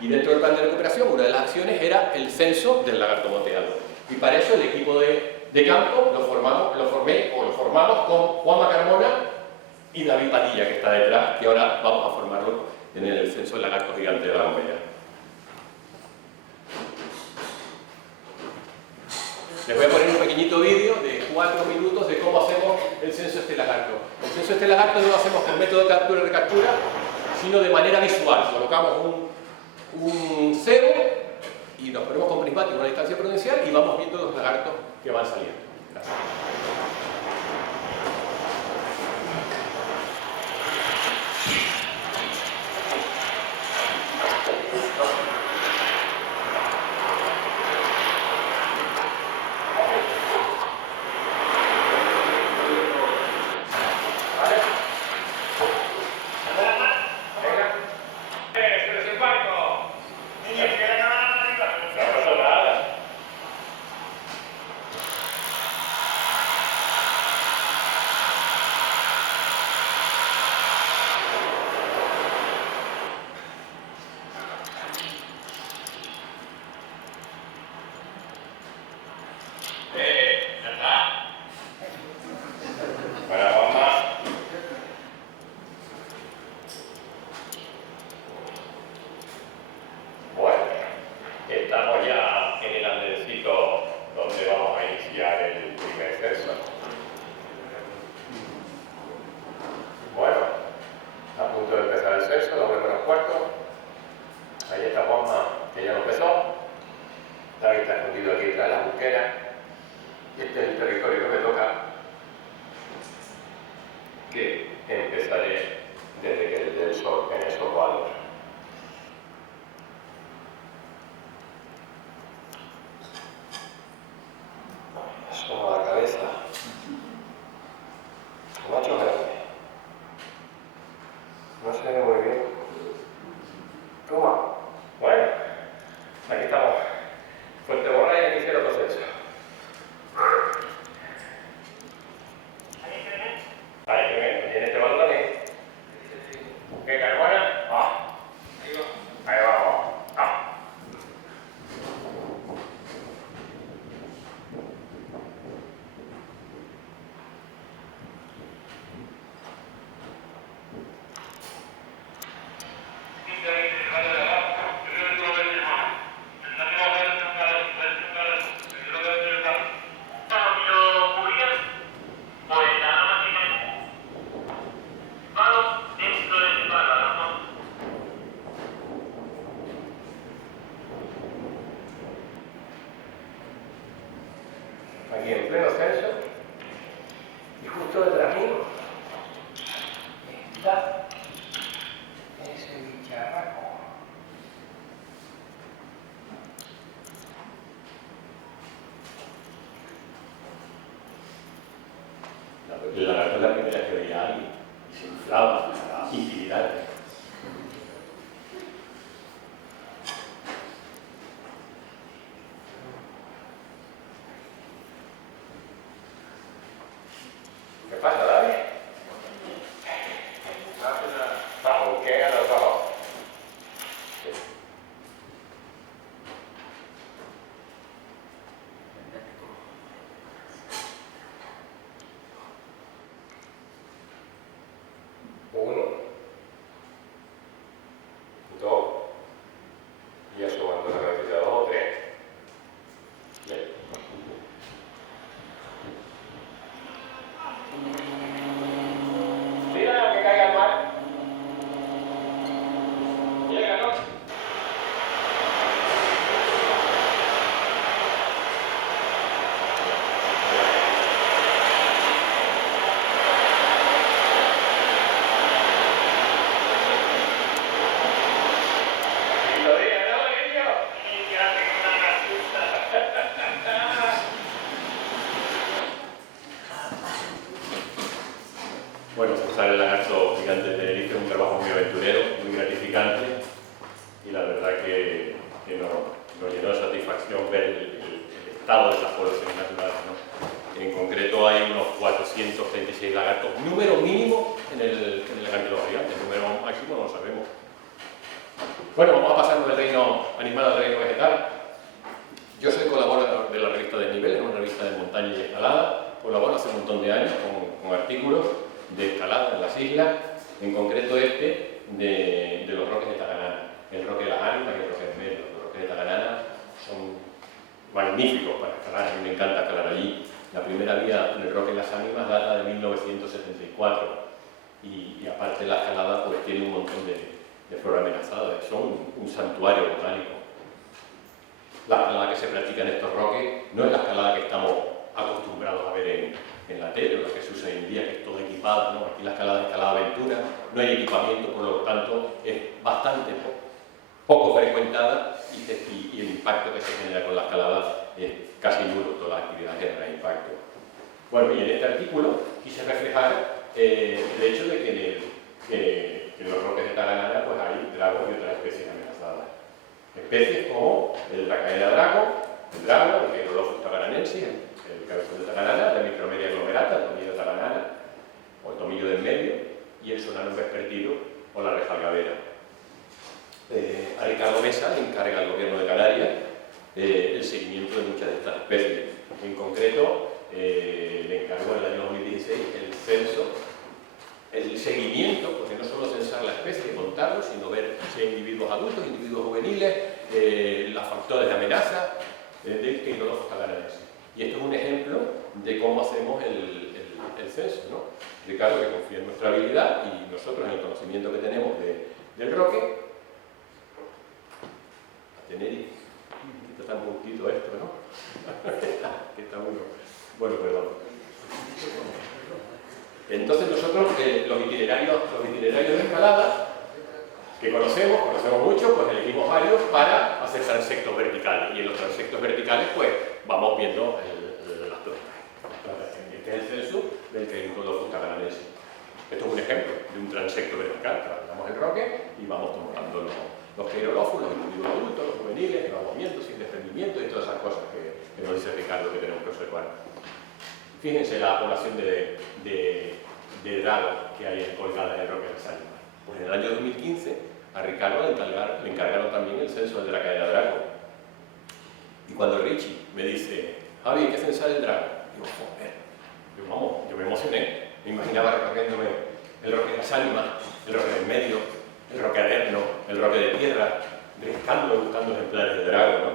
Y dentro del plan de recuperación, una de las acciones era el censo del lagarto moteado. Y para eso el equipo de campo lo formamos con Juanma Carmona y David Padilla, que está detrás, que ahora vamos a formarlo en el censo del lagarto gigante de La Gomera. Les voy a poner un pequeñito vídeo de 4 minutos de cómo hacemos el censo este lagarto. El censo este lagarto no lo hacemos por método de captura y recaptura, sino de manera visual. Colocamos un cebo y nos ponemos con prismático a una distancia prudencial y vamos viendo los lagartos que van saliendo. Gracias. Aquí en pleno censo, y justo detrás mío está ese bicharraco. La lagarto es la primera que veía a alguien y se inflaba a infinidades. ¿Qué pasa, David? Bajo, ¿qué ganas bajo? Uno, dos, y asomando la cabecita, dos o tres. Bien. Mira que caiga el mar. Llega, ¿no? Y lo diga, ¿no, niño? Y ya tengo una graciosa. Bueno, usar el lagarto gigante de Tenerife es un trabajo muy aventurero, muy gratificante y la verdad que nos llenó de satisfacción ver el estado de las poblaciones naturales, ¿no? En concreto hay unos 436 lagartos, número mínimo en el lagarto de los gigantes, número máximo no lo sabemos. Bueno, vamos a pasarnos del reino animal al reino vegetal. Yo soy colaborador de la revista Desnivel, una revista de montaña y escalada. Colaboro hace un montón de años con artículos de escalada en las islas, en concreto de los roques de Taganana. El roque de las Ánimas y el roque de Medio. Los roques de Taganana son magníficos para escalar, a mí me encanta escalar allí. La primera vía en el Roque de las Ánimas data de 1974 y aparte la escalada pues tiene un montón de flora amenazada, son un santuario botánico. La escalada que se practica en estos roques no es la escalada que estamos acostumbrados a ver en la tele, o la que se usa hoy en día, que es toda equipada, ¿no? Aquí la escalada es escalada aventura, no hay equipamiento, por lo tanto es bastante poco frecuentada y el impacto que se genera con la escalada es casi nulo, todas las actividades generan impacto. Bueno, y en este artículo quise reflejar el hecho de que en los roques de Taranana pues hay dragos y otras especies amenazadas. Especies como el Dracaena draco, el drago, el Keirolophus tagaranensis, el cabezón de Taranana, la Micromeria glomerata, el tomillo de Taranana, o el tomillo del medio, y el Solanus vespertilo o la rejalgadera. A Ricardo Mesa le encarga al Gobierno de Canarias el seguimiento de muchas de estas especies. En concreto, le encargó en el año 2016 el censo, el seguimiento, porque no solo censar la especie, contarlo, sino ver si hay individuos adultos, individuos juveniles, los factores de amenaza del Keirolophus tagaranensis. Y esto es un ejemplo de cómo hacemos el censo, ¿no? Ricardo, que confía en nuestra habilidad y nosotros en el conocimiento que tenemos del roque, a tener, está tan puntito esto, ¿no? que está uno. Bueno, perdón. Entonces nosotros los itinerarios de escalada que conocemos mucho, pues elegimos varios para hacer transectos verticales. Y en los transectos verticales, pues vamos viendo las plantas. Este es el censo del Keirolophus tagaranensis. Esto es un ejemplo de un transecto vertical. Trabajamos el roque y vamos tomando los Keirolophus, los individuos adultos, los juveniles, que vamos viendo sin desprendimiento y todas esas cosas que nos dice Ricardo que tenemos que observar. Fíjense la población de dragos que hay colgada en el Roque de las Ánimas. Pues en el año 2015 a Ricardo le encargaron también el censo del Dracaena draco. Y cuando Richie me dice, Javi, hay que censar el drago, digo, joder, yo me emocioné, me imaginaba recorriéndome el Roque de las Ánimas, el Roque del Medio, el Roque Aderno, el Roque de Tierra, buscando ejemplares de drago, ¿no?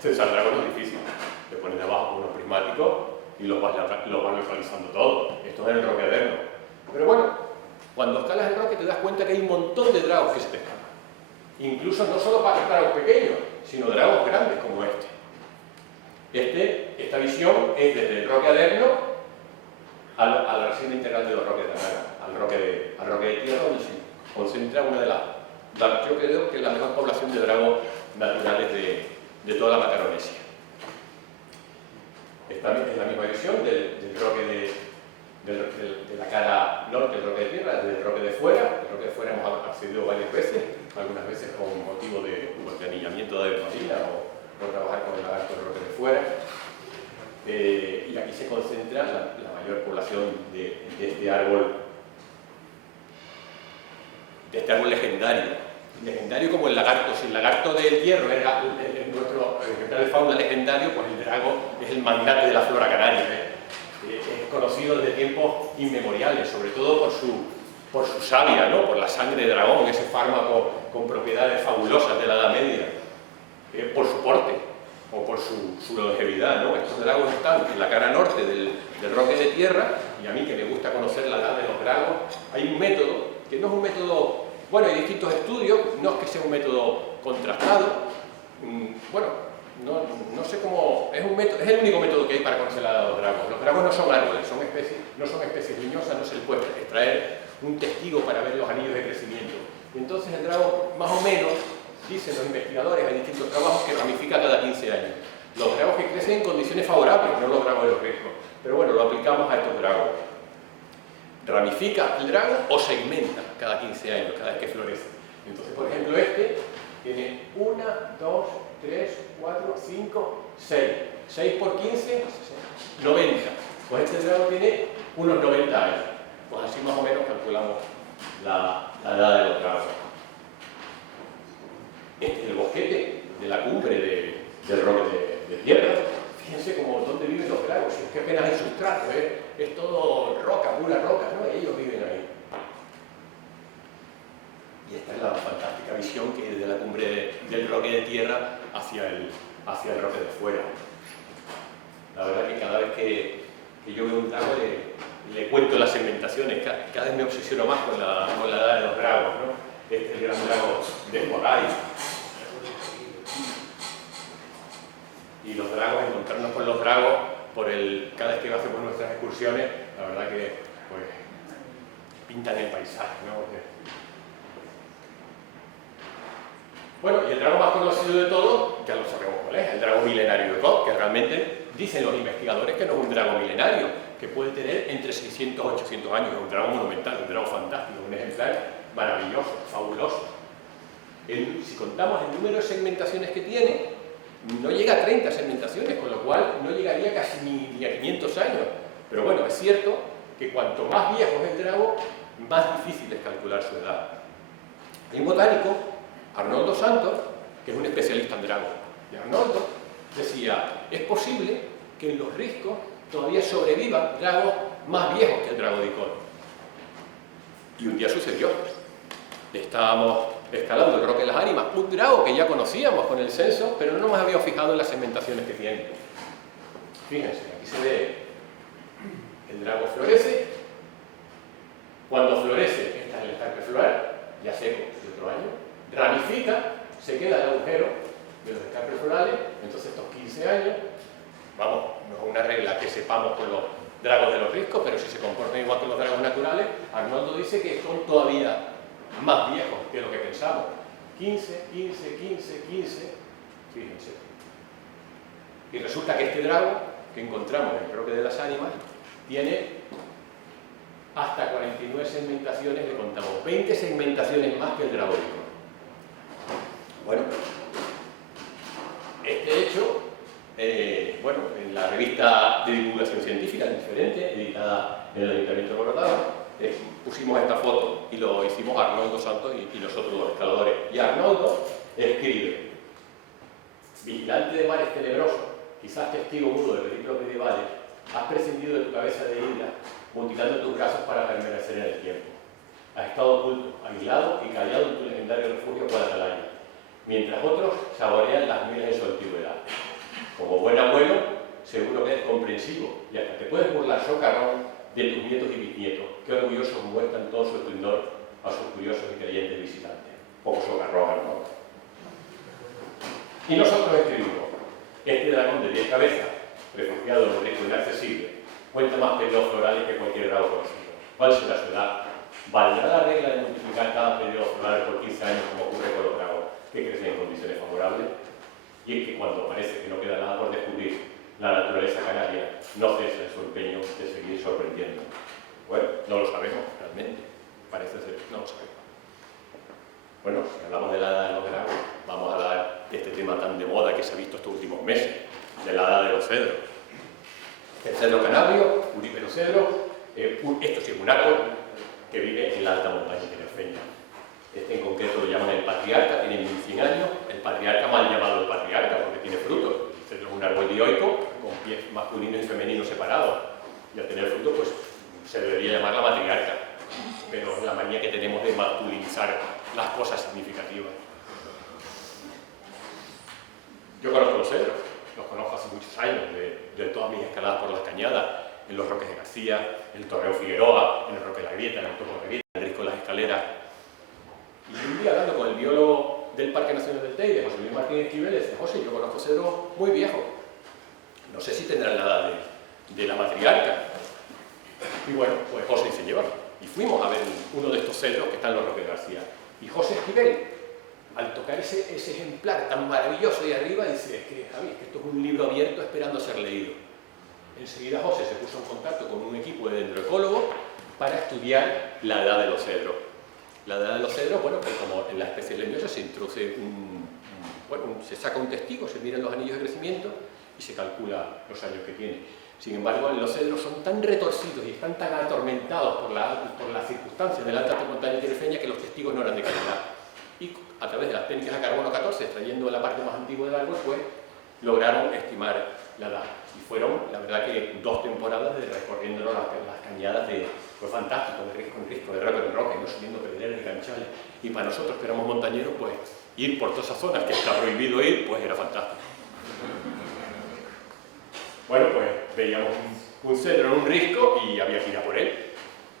Censar drago no es difícil. Le pones debajo unos prismáticos y los vas localizando todos. Esto es el Roque Aderno. Pero bueno, cuando escalas el roque te das cuenta que hay un montón de dragos que se te escapan. Incluso no solo para dragos pequeños, sino dragos grandes como este. Esta visión es desde el Roque Aderno a la reserva integral de los roques de Taranana, al roque de Tierra, donde se concentra una de las, yo creo que es la mejor población de dragos naturales de toda la Macaronesia. Esta es la misma visión del roque de la cara norte del roque de tierra, desde el roque de fuera. El roque de fuera hemos accedido varias veces, algunas veces con motivo de anillamiento de marina o por trabajar con el lagarto del roque de fuera. Y aquí se concentra la mayor población de este árbol legendario como el lagarto. Si el lagarto del hierro era nuestro ejemplar de fauna legendario, pues el drago es el magnate de la flora canaria. Es conocido desde tiempos inmemoriales, sobre todo por su savia, ¿no? Por la sangre de dragón, ese fármaco con propiedades fabulosas de la Edad Media, por su porte o por su longevidad, ¿no? Estos dragos están en la cara norte del roque de tierra, y a mí que me gusta conocer la edad de los dragos, hay un método que no es un método, bueno, hay distintos estudios, no es que sea un método contrastado, bueno, no sé cómo, es el único método que hay para conocer la edad de los dragos. Los dragos no son árboles, no son especies leñosas, no se les puede extraer un testigo para ver los anillos de crecimiento. Y entonces el drago, más o menos, dicen los investigadores, hay distintos trabajos que ramifica cada 15 años. Los dragos que crecen en condiciones favorables, no los dragos de los riesgos. Pero bueno, lo aplicamos a estos dragos. Ramifica el drago o segmenta cada 15 años, cada vez que florece. Entonces, por ejemplo, este tiene 1, 2, 3, 4, 5, 6. 6 por 15, 90. Pues este drago tiene unos 90 años. Pues así más o menos calculamos la edad de los dragos. Este es el bosquete de la cumbre del roque de tierra. Fíjense como dónde viven los dragos. Es que apenas hay sustrato, es todo roca, pura roca, ¿no? Y ellos viven ahí. Y esta es la fantástica visión que hay desde la cumbre del roque de tierra hacia el roque de fuera. La verdad que cada vez que yo veo un drago le cuento las segmentaciones, cada vez me obsesiono más con la edad de los dragos, ¿no? Este es el gran drago de Moray. Y los dragos, encontrarnos con los dragos cada vez que hacemos nuestras excursiones, la verdad que pues, pintan el paisaje, ¿no? Bueno, y el drago más conocido de todos, ya lo sabemos cuál es, el drago milenario de Koch, que realmente dicen los investigadores que no es un drago milenario, que puede tener entre 600 y 800 años, es un drago monumental, un drago fantástico, un ejemplar maravilloso, fabuloso. Si contamos el número de segmentaciones que tiene, no llega a 30 segmentaciones, con lo cual no llegaría casi ni a 500 años. Pero bueno, es cierto que cuanto más viejo es el drago, más difícil es calcular su edad. El botánico Arnoldo Santos, que es un especialista en dragos, y Arnoldo decía, es posible que en los riscos todavía sobrevivan dragos más viejos que el drago de Icón. Y un día sucedió. Estábamos escalando el Roque de las Ánimas, un drago que ya conocíamos con el censo, pero no nos habíamos fijado en las segmentaciones que tiene. Fíjense, aquí se ve el drago florece. Cuando florece, este es el estanque floral, ya seco de otro año, ramifica, se queda el agujero de los escarpes florales, entonces estos 15 años, vamos, no es una regla que sepamos con los dragos de los riscos, pero si se comportan igual que los dragos naturales, Arnoldo dice que son todavía más viejos que lo que pensamos. 15, 15, 15, 15, fíjense. Y resulta que este drago que encontramos en el Roque de las Ánimas tiene hasta 49 segmentaciones, le contamos 20 segmentaciones más que el drago de Icón. Bueno, este hecho, bueno, en la revista de divulgación científica, diferente, editada en el Ayuntamiento de Corotado, pusimos esta foto y lo hicimos Arnoldo Santos y nosotros los escaladores. Y Arnoldo escribe: vigilante de mares tenebrosos, quizás testigo mudo de peligros medievales, has prescindido de tu cabeza de isla, mutilando tus brazos para permanecer en el tiempo. Has estado oculto, aislado y callado en tu legendario refugio Guadalajara, mientras otros saborean las miles de su antigüedad. Como buen abuelo, seguro que eres comprensivo y hasta te puedes burlar socarrón de tus nietos y bisnietos, que orgullosos muestran todo su esplendor a sus curiosos y creyentes visitantes. Poco socarrón, ¿no? Y nosotros escribimos: este dragón de 10 cabezas, refugiado en un rico inaccesible, cuenta más periodos florales que cualquier drago conocido. ¿Cuál será su edad? ¿Valdrá la regla de multiplicar cada periodo floral por 15 años como ocurre con los dragos que crecen en condiciones favorables? Y es que cuando parece que no queda nada por descubrir, la naturaleza canaria no cesa en su empeño de seguir sorprendiendo. Bueno, no lo sabemos realmente, parece ser, no lo sabemos. Bueno, si hablamos de la edad de los dragos, vamos a hablar de este tema tan de moda que se ha visto estos últimos meses, de la edad de los cedros. El cedro canario, Urípero cedro, esto sí es un árbol que vive en la alta montaña tinerfeña. Este en concreto lo llaman el patriarca, tiene 1100 años, el patriarca mal llamado el patriarca porque tiene frutos. El cedro es un árbol dioico con pies masculinos y femeninos separados. Y al tener frutos, pues se debería llamar la matriarca. Pero es la manía que tenemos de masculinizar las cosas significativas. Yo conozco los cedros, los conozco hace muchos años, de todas mis escaladas por las cañadas, en los Roques de García, en el Torreo Figueroa, en el Roque de la Grieta, en el Topo de la Grieta, en el Risco de las Escaleras. Y un día hablando con el biólogo del Parque Nacional del Teide, José Luis Martínez Esquivel, le dice: José, yo conozco cedros muy viejos, no sé si tendrán la edad de la matriarca. Y bueno, pues José dice: llévalo. Y fuimos a ver uno de estos cedros que están en los Roques de García. Y José Esquivel, al tocar ese ejemplar tan maravilloso de arriba, dice: es que, Javi, esto es un libro abierto esperando a ser leído. Enseguida José se puso en contacto con un equipo de dendroecólogos para estudiar la edad de los cedros. La edad de los cedros, bueno, pues como en la especie leñosa se introduce se saca un testigo, se miran los anillos de crecimiento y se calcula los años que tiene. Sin embargo, los cedros son tan retorcidos y están tan atormentados por las circunstancias de la alta montaña tinerfeña que los testigos no eran de calidad. Y a través de las técnicas de carbono 14, extrayendo la parte más antigua del árbol, pues lograron estimar la edad. Y fueron, la verdad, que 2 temporadas de recorriendo las cañadas fue fantástico, de risco en risco, de roque en roque, ¿no? Subiendo pedreras y canchales. Y para nosotros, que éramos montañeros, pues ir por todas esas zonas que está prohibido ir, pues era fantástico. Bueno, pues veíamos un cedro en un risco y había que ir a por él.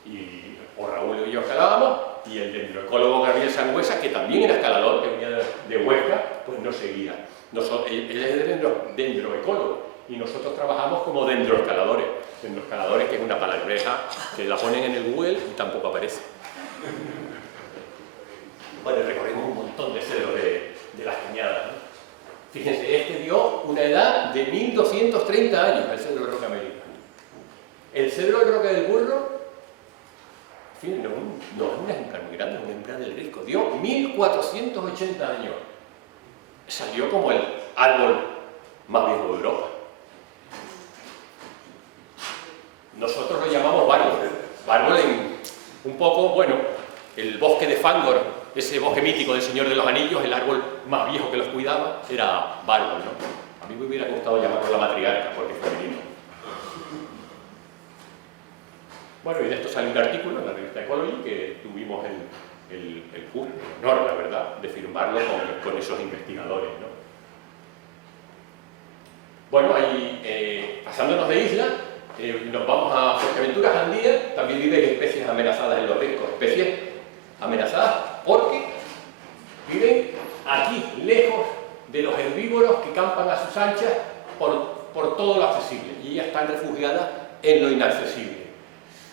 Y o Raúl y yo escalábamos, y el dendroecólogo Gabriel Sangüesa, que también era escalador, que venía de Huesca, pues no seguía. Él es dendroecólogo y nosotros trabajamos como dendroescaladores. Dendroescaladores, que es una palabreja que la ponen en el Google y tampoco aparece. Bueno, recorrimos un montón de cedros de las cañadas, ¿no? Fíjense, este dio una edad de 1230 años, el cedro de Roca América. El cedro de Roca del Burro, en fin, no es un ejemplar muy grande, es un ejemplar del Risco, dio 1480 años. Salió como el árbol más viejo de Europa. Nosotros lo llamamos bárbol. Bárbol en un poco, bueno, el bosque de Fangor, ese bosque mítico del Señor de los Anillos, el árbol más viejo que los cuidaba, era bárbol, ¿no? A mí me hubiera gustado llamarlo la matriarca, porque es femenino. Bueno, y de esto sale un artículo en la revista Ecology que tuvimos el honor, la verdad, de firmarlo con esos investigadores, ¿no? Bueno, ahí, pasándonos de isla, nos vamos a Fuerteventura, Jandía. También viven especies amenazadas en los riscos, especies amenazadas porque viven aquí, lejos de los herbívoros que campan a sus anchas por todo lo accesible, y ellas están refugiadas en lo inaccesible.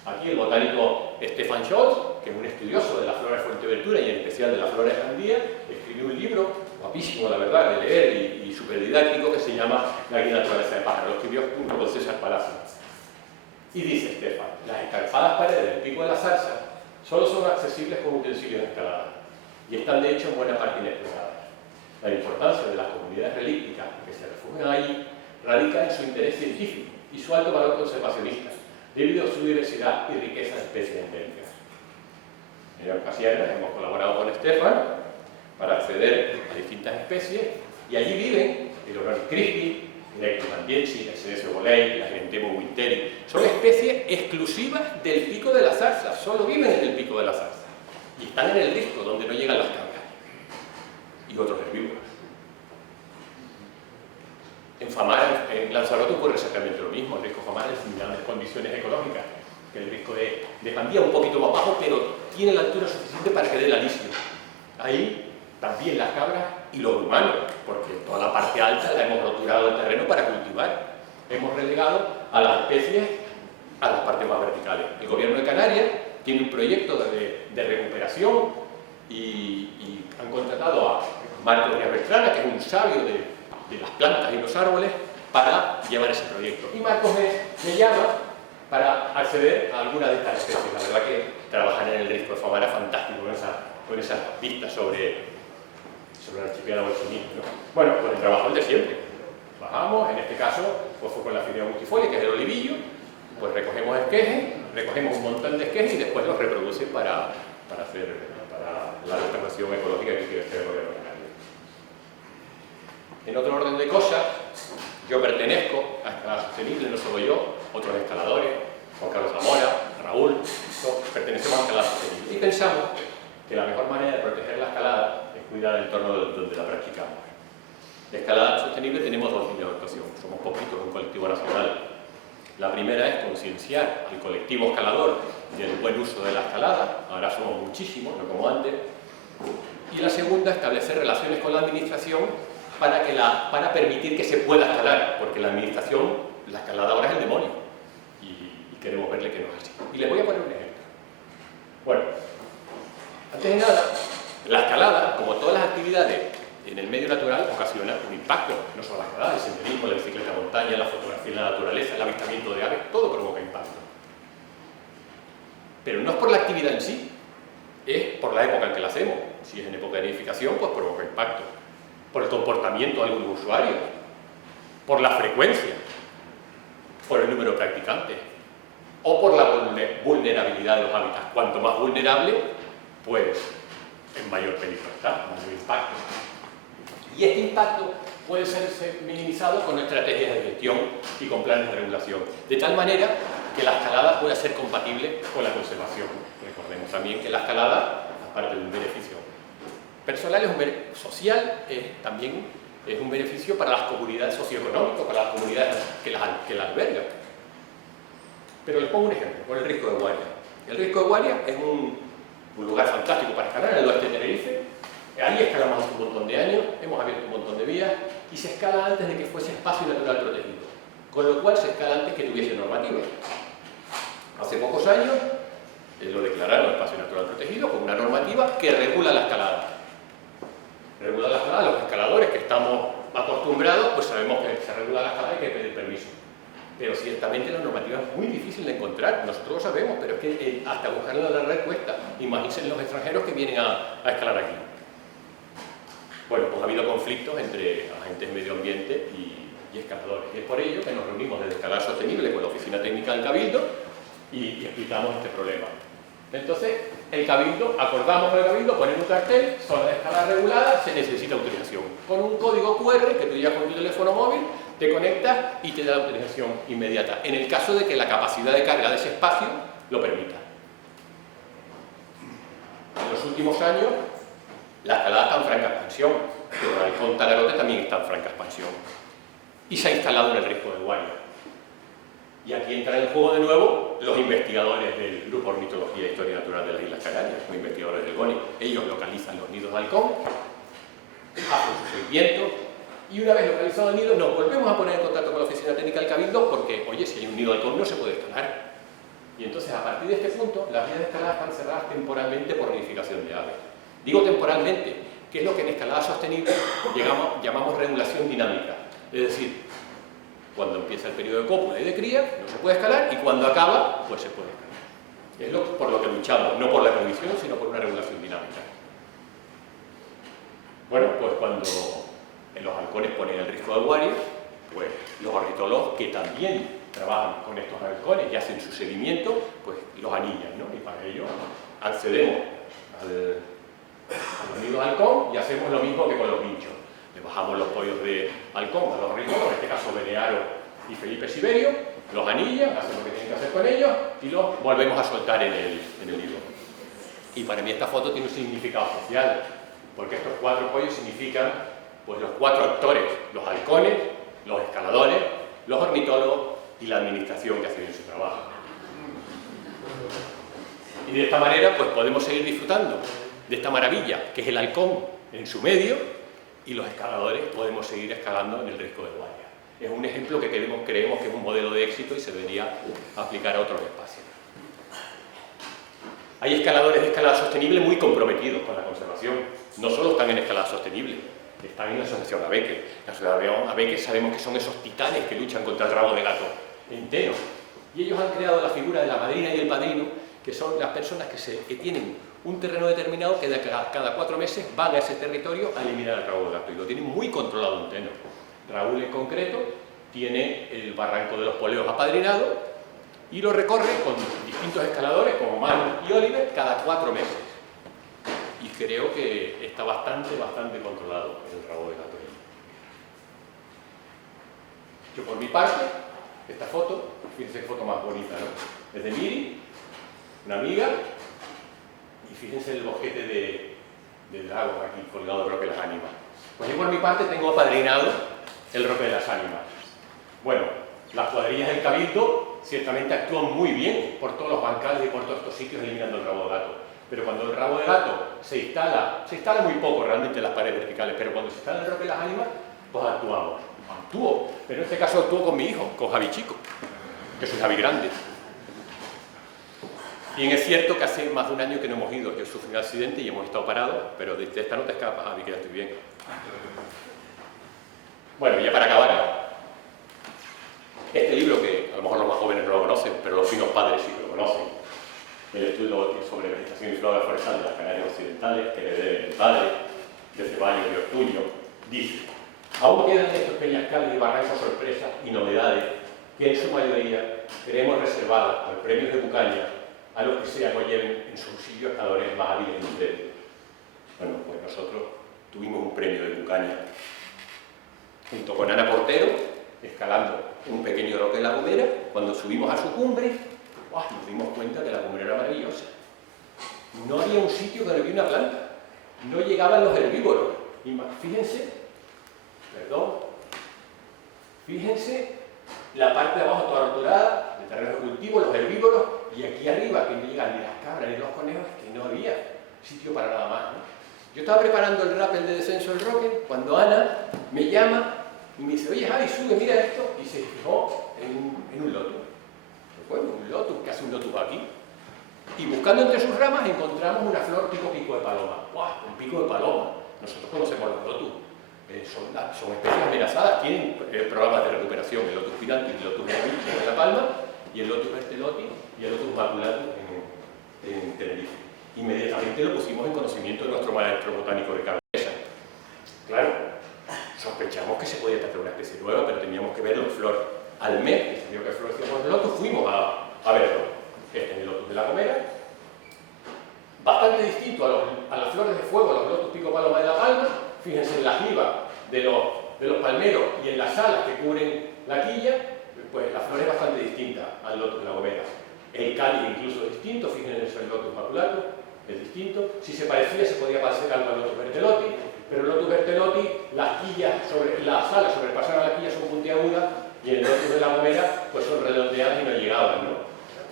Aquí el botánico Stefan Scholz, que es un estudioso de la flora de Fuerteventura y en especial de la flora de Jandía, escribió un libro guapísimo, la verdad, de leer y súper didáctico, que se llama La Guía Naturaleza de Pájaros. Lo escribió junto con César Palacio. Y dice Stefan: las escarpadas paredes del Pico de la Zarza solo son accesibles con utensilios de escalada y están de hecho en buena parte inexploradas. La importancia de las comunidades relícticas que se refugian allí radica en su interés científico y su alto valor conservacionista, debido a su diversidad y riqueza de especies endémicas. En ocasiones hemos colaborado con Stefan para acceder a distintas especies, y allí viven el Oronis crispy, el Ectomandiensis, el Senecio bolei, la Gentemo winteri. Son especies exclusivas del Pico de la Zarza, solo viven en el Pico de la Zarza. Y están en el risco, donde no llegan las cabras y otros herbívoros. En Famara, en Lanzarote, ocurre exactamente lo mismo. El risco Famara es en grandes condiciones ecológicas, que el risco de Jandía un poquito más bajo, pero tiene la altura suficiente para que dé el alisio. Ahí también las cabras y los humanos, porque toda la parte alta la hemos roturado el terreno para cultivar. Hemos relegado a las especies a las partes más verticales. El gobierno de Canarias tiene un proyecto de recuperación y han contratado a Marcos Díaz Bertrana, que es un sabio de las plantas y los árboles, para llevar ese proyecto. Y Marcos me llama para acceder a alguna de estas especies. La verdad que trabajar en el risco de Famara es fantástico con esas vistas sobre el archipiélago del Suní, ¿no? Bueno, pues el trabajo es de siempre. Bajamos, en este caso, pues fue con la fidea multifolia, que es el olivillo, pues recogemos esquejes, recogemos un montón de esquejes y después los reproducen para la restauración ecológica que quiere hacer el gobierno canario. En otro orden de cosas, yo pertenezco a Escalada Sostenible, no solo yo, otros escaladores, Juan Carlos Zamora, Raúl, pertenecemos a Escalada Sostenible. Y pensamos que la mejor manera de proteger la escalada es cuidar el entorno donde la practicamos. De Escalada Sostenible tenemos dos líneas de actuación, somos poquitos, un colectivo nacional. La primera es concienciar al colectivo escalador del buen uso de la escalada, ahora somos muchísimos, no como antes. Y la segunda, establecer relaciones con la administración para permitir que se pueda escalar, porque la administración, la escalada ahora es el demonio, y queremos verle que no es así. Y les voy a poner un ejemplo. Bueno, antes de nada, la escalada, como todas las actividades en el medio natural, ocasiona un impacto. No solo la escalada, el senderismo, la bicicleta de montaña, la fotografía en la naturaleza, el avistamiento de aves, todo provoca impacto. Pero no es por la actividad en sí, es por la época en que la hacemos. Si es en época de nidificación, pues provoca impacto. Por el comportamiento de algunos usuarios, por la frecuencia, por el número de practicantes, o por la vulnerabilidad de los hábitats. Cuanto más vulnerable, pues en mayor peligro está, mayor impacto. Y este impacto puede ser minimizado con estrategias de gestión y con planes de regulación, de tal manera que la escalada pueda ser compatible con la conservación. Recordemos también que la escalada, aparte de un beneficio personal, es un beneficio social, es también es un beneficio para las comunidades socioeconómicas, para las comunidades que la albergan. Pero les pongo un ejemplo, con el Risco de Guaria. El Risco de Guaria es un lugar fantástico para escalar en el oeste de Tenerife. Ahí escalamos hace un montón de años, hemos abierto un montón de vías y se escala antes de que fuese espacio natural protegido, con lo cual se escala antes que tuviese normativa. Hace pocos años lo declararon espacio natural protegido con una normativa que regula la escalada. Regula la escalada, los escaladores que estamos acostumbrados, pues sabemos que se regula la escalada y hay que pedir permiso. Pero ciertamente la normativa es muy difícil de encontrar, nosotros lo sabemos, pero es que hasta buscarla en la red cuesta. Imagínense los extranjeros que vienen a escalar aquí. Bueno, pues ha habido conflictos entre agentes de medio ambiente y escaladores. Y es por ello que nos reunimos desde Escalar Sostenible con la Oficina Técnica del Cabildo y explicamos este problema. Entonces, el Cabildo, acordamos con el Cabildo poner un cartel, zona de escalada regulada, se necesita autorización. Con un código QR que tú llevas con tu teléfono móvil, te conectas y te da la autorización inmediata, en el caso de que la capacidad de carga de ese espacio lo permita. En los últimos años, la escalada está en franca expansión, pero el Halcón Talarote también está en franca expansión. Y se ha instalado en el Risco de Guaria. Y aquí entran en juego de nuevo los investigadores del Grupo Ornitología e Historia Natural de las Islas Canarias, los investigadores del GONI. Ellos localizan los nidos de halcón, hacen su seguimiento, y una vez localizado el nido nos volvemos a poner en contacto con la Oficina Técnica del Cabildo porque, oye, si hay un nido de halcón no se puede escalar. Y entonces, a partir de este punto, las vías de escalada están cerradas temporalmente por nidificación de aves. Digo temporalmente, que es lo que en escalada sostenible llamamos regulación dinámica. Es decir, cuando empieza el periodo de cópula y de cría, no se puede escalar, y cuando acaba, pues se puede escalar. Es por lo que luchamos, no por la prohibición, sino por una regulación dinámica. Bueno, pues cuando los halcones ponen el Risco de Guaria, pues los ornitólogos que también trabajan con estos halcones y hacen su seguimiento, pues los anillan, ¿no? Y para ello accedemos a los nidos de halcón y hacemos lo mismo que con los pinchos. Le bajamos los pollos de halcón a los ornitólogos, en este caso Benearo y Felipe Siberio, los anillan, hacen lo que tienen que hacer con ellos y los volvemos a soltar en el nido. Y para mí esta foto tiene un significado especial, porque estos 4 pollos significan pues los 4 actores, los halcones, los escaladores, los ornitólogos y la administración que hace bien su trabajo. Y de esta manera pues podemos seguir disfrutando de esta maravilla que es el halcón en su medio, y los escaladores podemos seguir escalando en el Risco de Guaria. Es un ejemplo que creemos que es un modelo de éxito y se debería aplicar a otros espacios. Hay escaladores de escalada sostenible muy comprometidos con la conservación. No solo están en escalada sostenible, están en la asociación ABECE. La asociación ABECE sabemos que son esos titanes que luchan contra el rabo de gato entero. Y ellos han creado la figura de la madrina y el padrino, que son las personas que tienen un terreno determinado que cada 4 meses van a ese territorio a eliminar el rabo de gato. Y lo tienen muy controlado en Teno. Raúl en concreto tiene el barranco de los Poleos apadrinado y lo recorre con distintos escaladores como Manu y Oliver cada 4 meses. Y creo que está bastante controlado el rabo de gato. Yo por mi parte, esta foto, fíjense qué foto más bonita, ¿no? Es de Miri, una amiga, y fíjense el boquete de dragón aquí colgado del Roque de las Ánimas. Pues yo por mi parte tengo apadrinado el Roque de las Ánimas. Bueno, las cuadrillas del Cabildo ciertamente actúan muy bien por todos los bancales y por todos estos sitios eliminando el rabo de gato. Pero cuando el rabo de gato se instala muy poco realmente en las paredes verticales, pero cuando se instala el Roque de las Ánimas, pues actuamos. Actúo, pero en este caso actúo con mi hijo, con Javi Chico, que soy Javi Grande. Bien, es cierto que hace más de un año que no hemos ido, yo sufrí un accidente y hemos estado parados, pero de esta no te escapas, Javi, que ya estoy bien. Bueno, ya para acabar, este libro que a lo mejor los más jóvenes no lo conocen, pero los finos padres sí que lo conocen, el estudio sobre vegetación y flora forestal de las Canarias Occidentales, que heredé del padre, de Ceballos y Ortuño, dice: aún quedan estos peñascales y barrancos sorpresas y novedades que en su mayoría queremos reservadas al premio de Bucaña a los que se lleven en su bolsillo escaladores más hábiles de ustedes. Bueno, pues nosotros tuvimos un premio de Bucaña junto con Ana Portero, escalando un pequeño roque de La Gomera. Cuando subimos a su cumbre, ¡oh!, nos dimos cuenta que la cumbre era maravillosa. No había un sitio que no hubiera una planta, no llegaban los herbívoros. Y fíjense perdón. Fíjense la parte de abajo toda roturada, el terreno de cultivo, los herbívoros, y aquí arriba, que no llegan ni las cabras ni los conejos, que no había sitio para nada más, ¿no? Yo estaba preparando el rappel de descenso del Roque cuando Ana me llama y me dice, oye Javi, sube, mira esto, y se fijó en un lotus. Bueno, un lotus, ¿qué hace un lotus aquí? Y buscando entre sus ramas encontramos una flor tipo pico de paloma. ¡Guau! Un pico de paloma. Nosotros conocemos los lotus. Son especies amenazadas, tienen programas de recuperación, el lotus piranti, el lotus de La Palma, y el lotus bertelotti y el lotus maculatus en Tenerife. Inmediatamente lo pusimos en conocimiento de nuestro maestro botánico de cabeza. Claro, sospechamos que se podía tratar una especie nueva, pero teníamos que verlo en flor. Al mes que se vio que florecían los lotus, fuimos a verlo. Este es el lotus de La Gomera, bastante distinto a las flores de fuego, a los lotus pico paloma de La Palma. Fíjense en la jiba de los palmeros y en las alas que cubren la quilla, pues la flor es bastante distinta al lotus de La Gomera. El cáliz incluso es distinto, fíjense en el lotus maculatus, es distinto. Si se parecía, se podía parecer algo al lotus bertelotti, pero el lotus bertelotti, las alas sobrepasaban la quilla, son puntiagudas, y el lotus de La Gomera, pues son redondeadas y no llegaban, ¿no?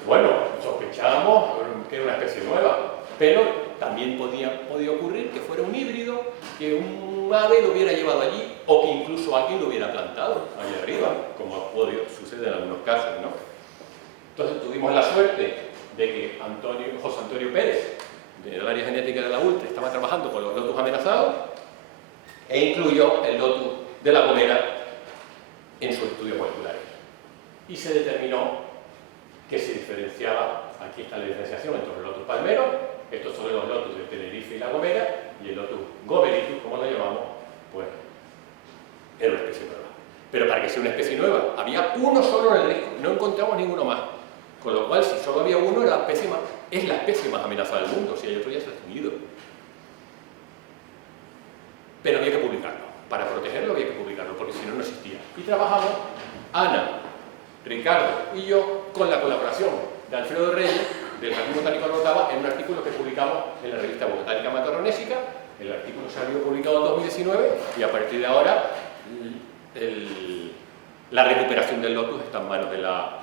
Bueno, sospechábamos que era una especie nueva, pero también podía ocurrir que fuera un híbrido, que un ave lo hubiera llevado allí, o que incluso alguien lo hubiera plantado allá arriba, como sucede en algunos casos, ¿no? Entonces tuvimos la suerte de que José Antonio Pérez, del área genética de la ULTRE, estaba trabajando con los lotus amenazados e incluyó el lotus de La Gomera en sus estudios moleculares. Y se determinó que se diferenciaba, aquí está la diferenciación entre los lotus palmeros, estos son los lotus de Tenerife y La Gomera, y el lotus gomeritus, como lo llamamos, pues era una especie nueva. Pero para que sea una especie nueva, había uno solo en el risco, no encontramos ninguno más. Con lo cual, si solo había uno, es la especie más amenazada del mundo, si hay otro ya se ha extinguido. Pero había que publicarlo. Para protegerlo había que publicarlo, porque si no, no existía. Y trabajamos, Ana, Ricardo y yo, con la colaboración de Alfredo Reyes, del Jardín Botánico de Orotava, en un artículo que publicamos en la revista Botánica Matorronésica. El artículo se había publicado en 2019 y a partir de ahora la recuperación del lotus está en manos de la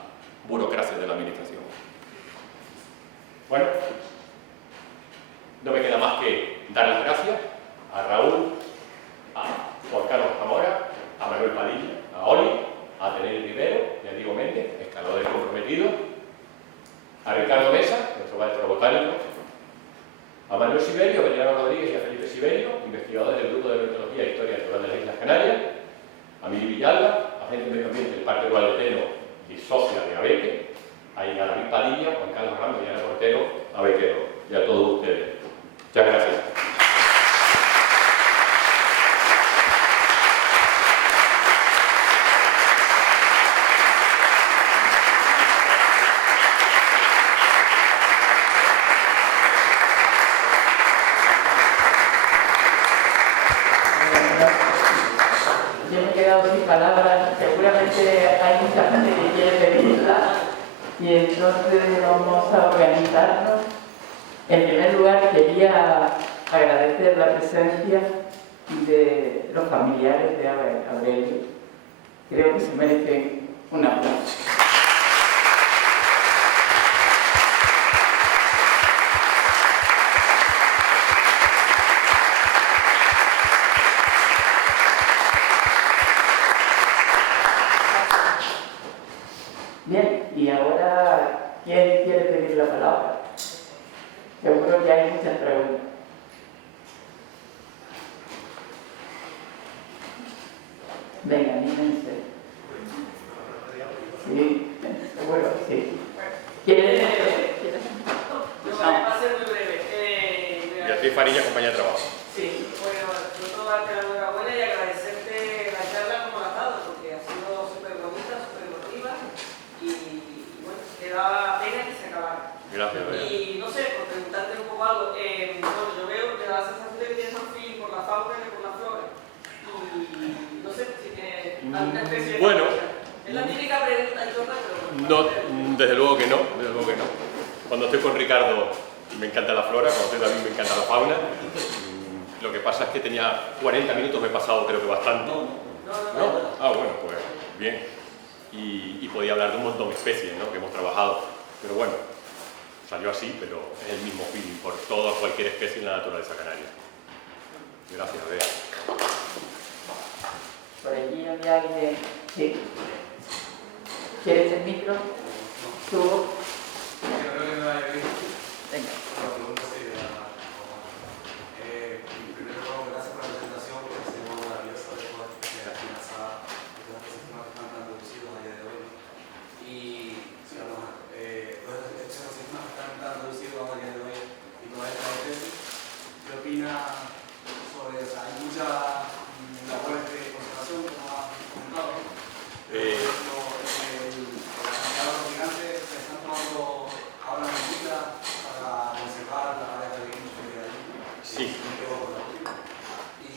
burocracia de la administración. Bueno, no me queda más que dar las gracias a Raúl, a Juan Carlos Zamora, a Manuel Padilla, a Oli, a Teneri Rivero y a Diego Méndez, escaladores comprometidos, a Ricardo Mesa, nuestro maestro botánico, a Manuel Siberio, a Bernardo Rodríguez y a Felipe Siberio, investigadores del Grupo de Ornitología e Historia Natural de las Islas Canarias, a Mili Villalba, agente de medio ambiente del Parque Guadaleteno y socia de ABECE, a David Padilla, Juan Carlos Ramos y Ana Cortero, ABECERO, y a todos ustedes. Muchas gracias. Yo me he quedado sin palabras, seguramente hay mucha gente que quiere pedirla y entonces vamos a organizarnos. En primer lugar quería agradecer la presencia de los familiares de Aurelio. Creo que se merecen un aplauso. Bien, y ahora, ¿quién quiere pedir la palabra? Seguro que hay muchas preguntas. Venga, anímense. Sí, seguro que sí. ¿Quieres? Va a ser muy breve. Beatriz Fariña, compañía de trabajo. Sí, bueno, yo darte la enhorabuena y agradecerte la charla como la has dado, porque ha sido súper bonita, súper emotiva y bueno, que daba pena que se acabara. Gracias, Bea. Y no sé, por preguntarte un poco algo, bueno, yo veo que da la sensación de que tienes más feeling por la fauna que por las flores. Y no sé si tienes alguna especie de... Bueno. Es la típica pregunta chota, pero... No, desde luego que no, desde luego que no. Cuando estoy con Ricardo me encanta la flora, cuando estoy también me encanta la fauna. Lo que pasa es que tenía 40 minutos, me he pasado creo que bastante, ¿No? Ah, bueno, pues bien. Y podía hablar de un montón de especies, ¿no?, que hemos trabajado. Pero bueno, salió así, pero es el mismo feeling por toda cualquier especie en la naturaleza canaria. Gracias, Bea. Por allí había alguien. ¿Sí? ¿Quieres el micro? ¿Tú? Yo creo que me vaya bien. Venga. La pregunta sería, primero todo, gracias por la presentación, que ha sido maravillosa de poder afianzar los sistemas que están tan reducidos a día de hoy. Y, sí, a lo mejor, los sistemas que están tan reducidos a día de hoy y toda esta tesis, ¿qué opina sobre eso? Hay muchas labores de conservación, como has comentado. Por ejemplo, la cantidad de los gigantes se están tomando ahora medidas para conservar las áreas de nicho que hay. Sí. ¿Y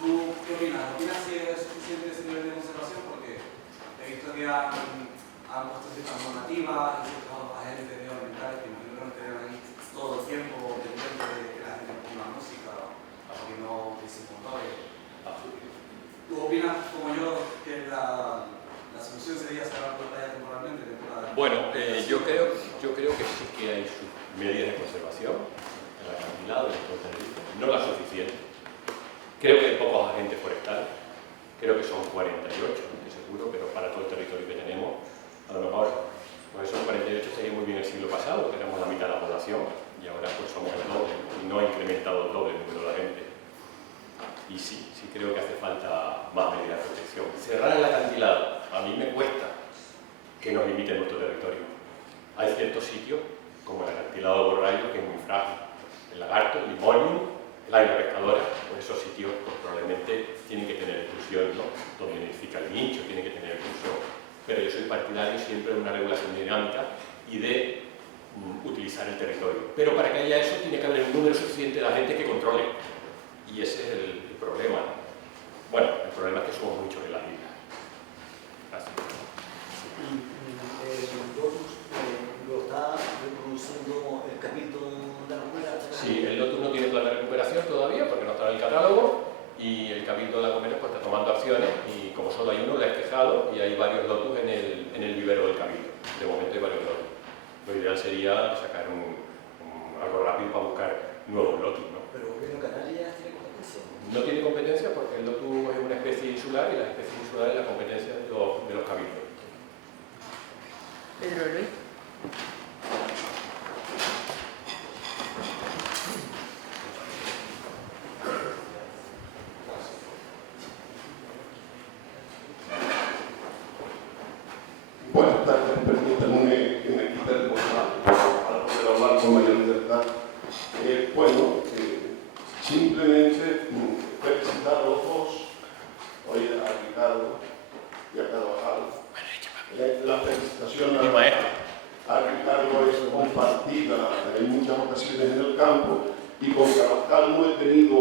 tú qué opinas? ¿Opinas si es suficiente ese nivel de conservación? Porque he visto que han puesto ciertas normativas y ciertos agentes medioambientales que imagino que no estarían ahí todo el tiempo pendientes de que la gente ponga música o que no utilicen motores. ¿Tú opinas como yo que la solución sería cerrar la playa temporalmente? Bueno, yo creo que sí que hay sus medidas de conservación, el acantilado, no las suficientes. Creo que hay pocos agentes forestales, creo que son 48, estoy seguro, pero para todo el territorio que tenemos, a lo mejor pues esos 48 sería muy bien el siglo pasado, que éramos la mitad de la población, y ahora pues somos el doble, y no ha incrementado el doble el número de agentes. Y sí creo que hace falta más medidas de protección. Cerrar el acantilado, a mí me cuesta que nos limite nuestro territorio. Hay ciertos sitios, como el acantilado de Borrallo, que es muy frágil. El Lagarto, el Limonium, el Águila Pescadora, pues esos sitios pues, probablemente tienen que tener inclusión, ¿no? Donde nidifica el nicho, tienen que tener inclusión. Pero yo soy partidario siempre de una regulación dinámica y de utilizar el territorio. Pero para que haya eso tiene que haber un número suficiente de agentes que controle. Y ese es el problema. Bueno, el problema es que somos muchos en las islas. Gracias. El Lotus lo está reproduciendo el capítulo de la Gomera. Sí, el Lotus no tiene plan de recuperación todavía porque no está en el catálogo y el Cabildo de la Gomera pues, está tomando acciones y como solo hay uno, le he quejado y hay varios Lotus en el vivero del Cabildo. De momento hay varios Lotus. Lo ideal sería sacar algo rápido para buscar nuevos Lotus, ¿no? Pero el gobierno de Canarias tiene competencia. No tiene competencia porque el Lotus es una especie insular y las especies insulares es la competencia de los cabildos. Pedro Luis. Buenas tardes, permítanme que me quite el bozal para poder hablar con mayor libertad. Simplemente felicitar a los dos, hoy a Ricardo y a Carvajal. La felicitación a Ricardo es compartida en muchas ocasiones en el campo y con Carvajal no he tenido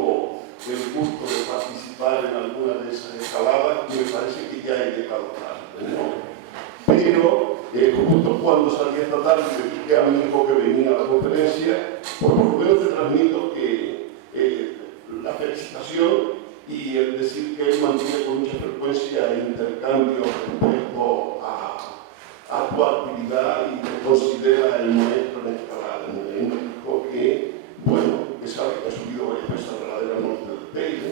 el gusto de participar en alguna de esas escaladas y me parece que ya he llegado tarde, ¿no? Pero justo cuando salí esta tarde le dije a mi hijo que venía a la conferencia, por lo menos te transmito que la felicitación y el decir que él mantiene con mucha frecuencia el intercambio respecto a tu actividad y te considera el maestro en escalada. Él me dijo que, bueno, que sabe que ha subido varias veces a la ladera norte del Teide,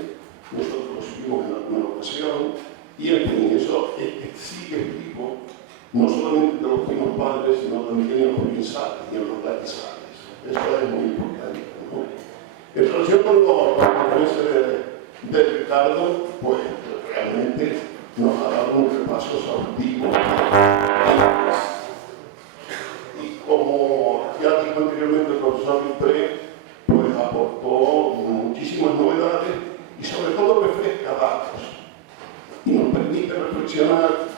nosotros lo subimos en alguna ocasión, y en fin, eso es que sigue vivo, no solamente de los finos padres, sino también en los pinzales y en los latizales. Eso es muy importante, ¿no? En relación con la conferencia de Ricardo, pues realmente nos ha dado un repaso exhaustivo. Y como ya dijo anteriormente el profesor Dupré, pues aportó muchísimas novedades y sobre todo refresca datos. Y nos permite reflexionar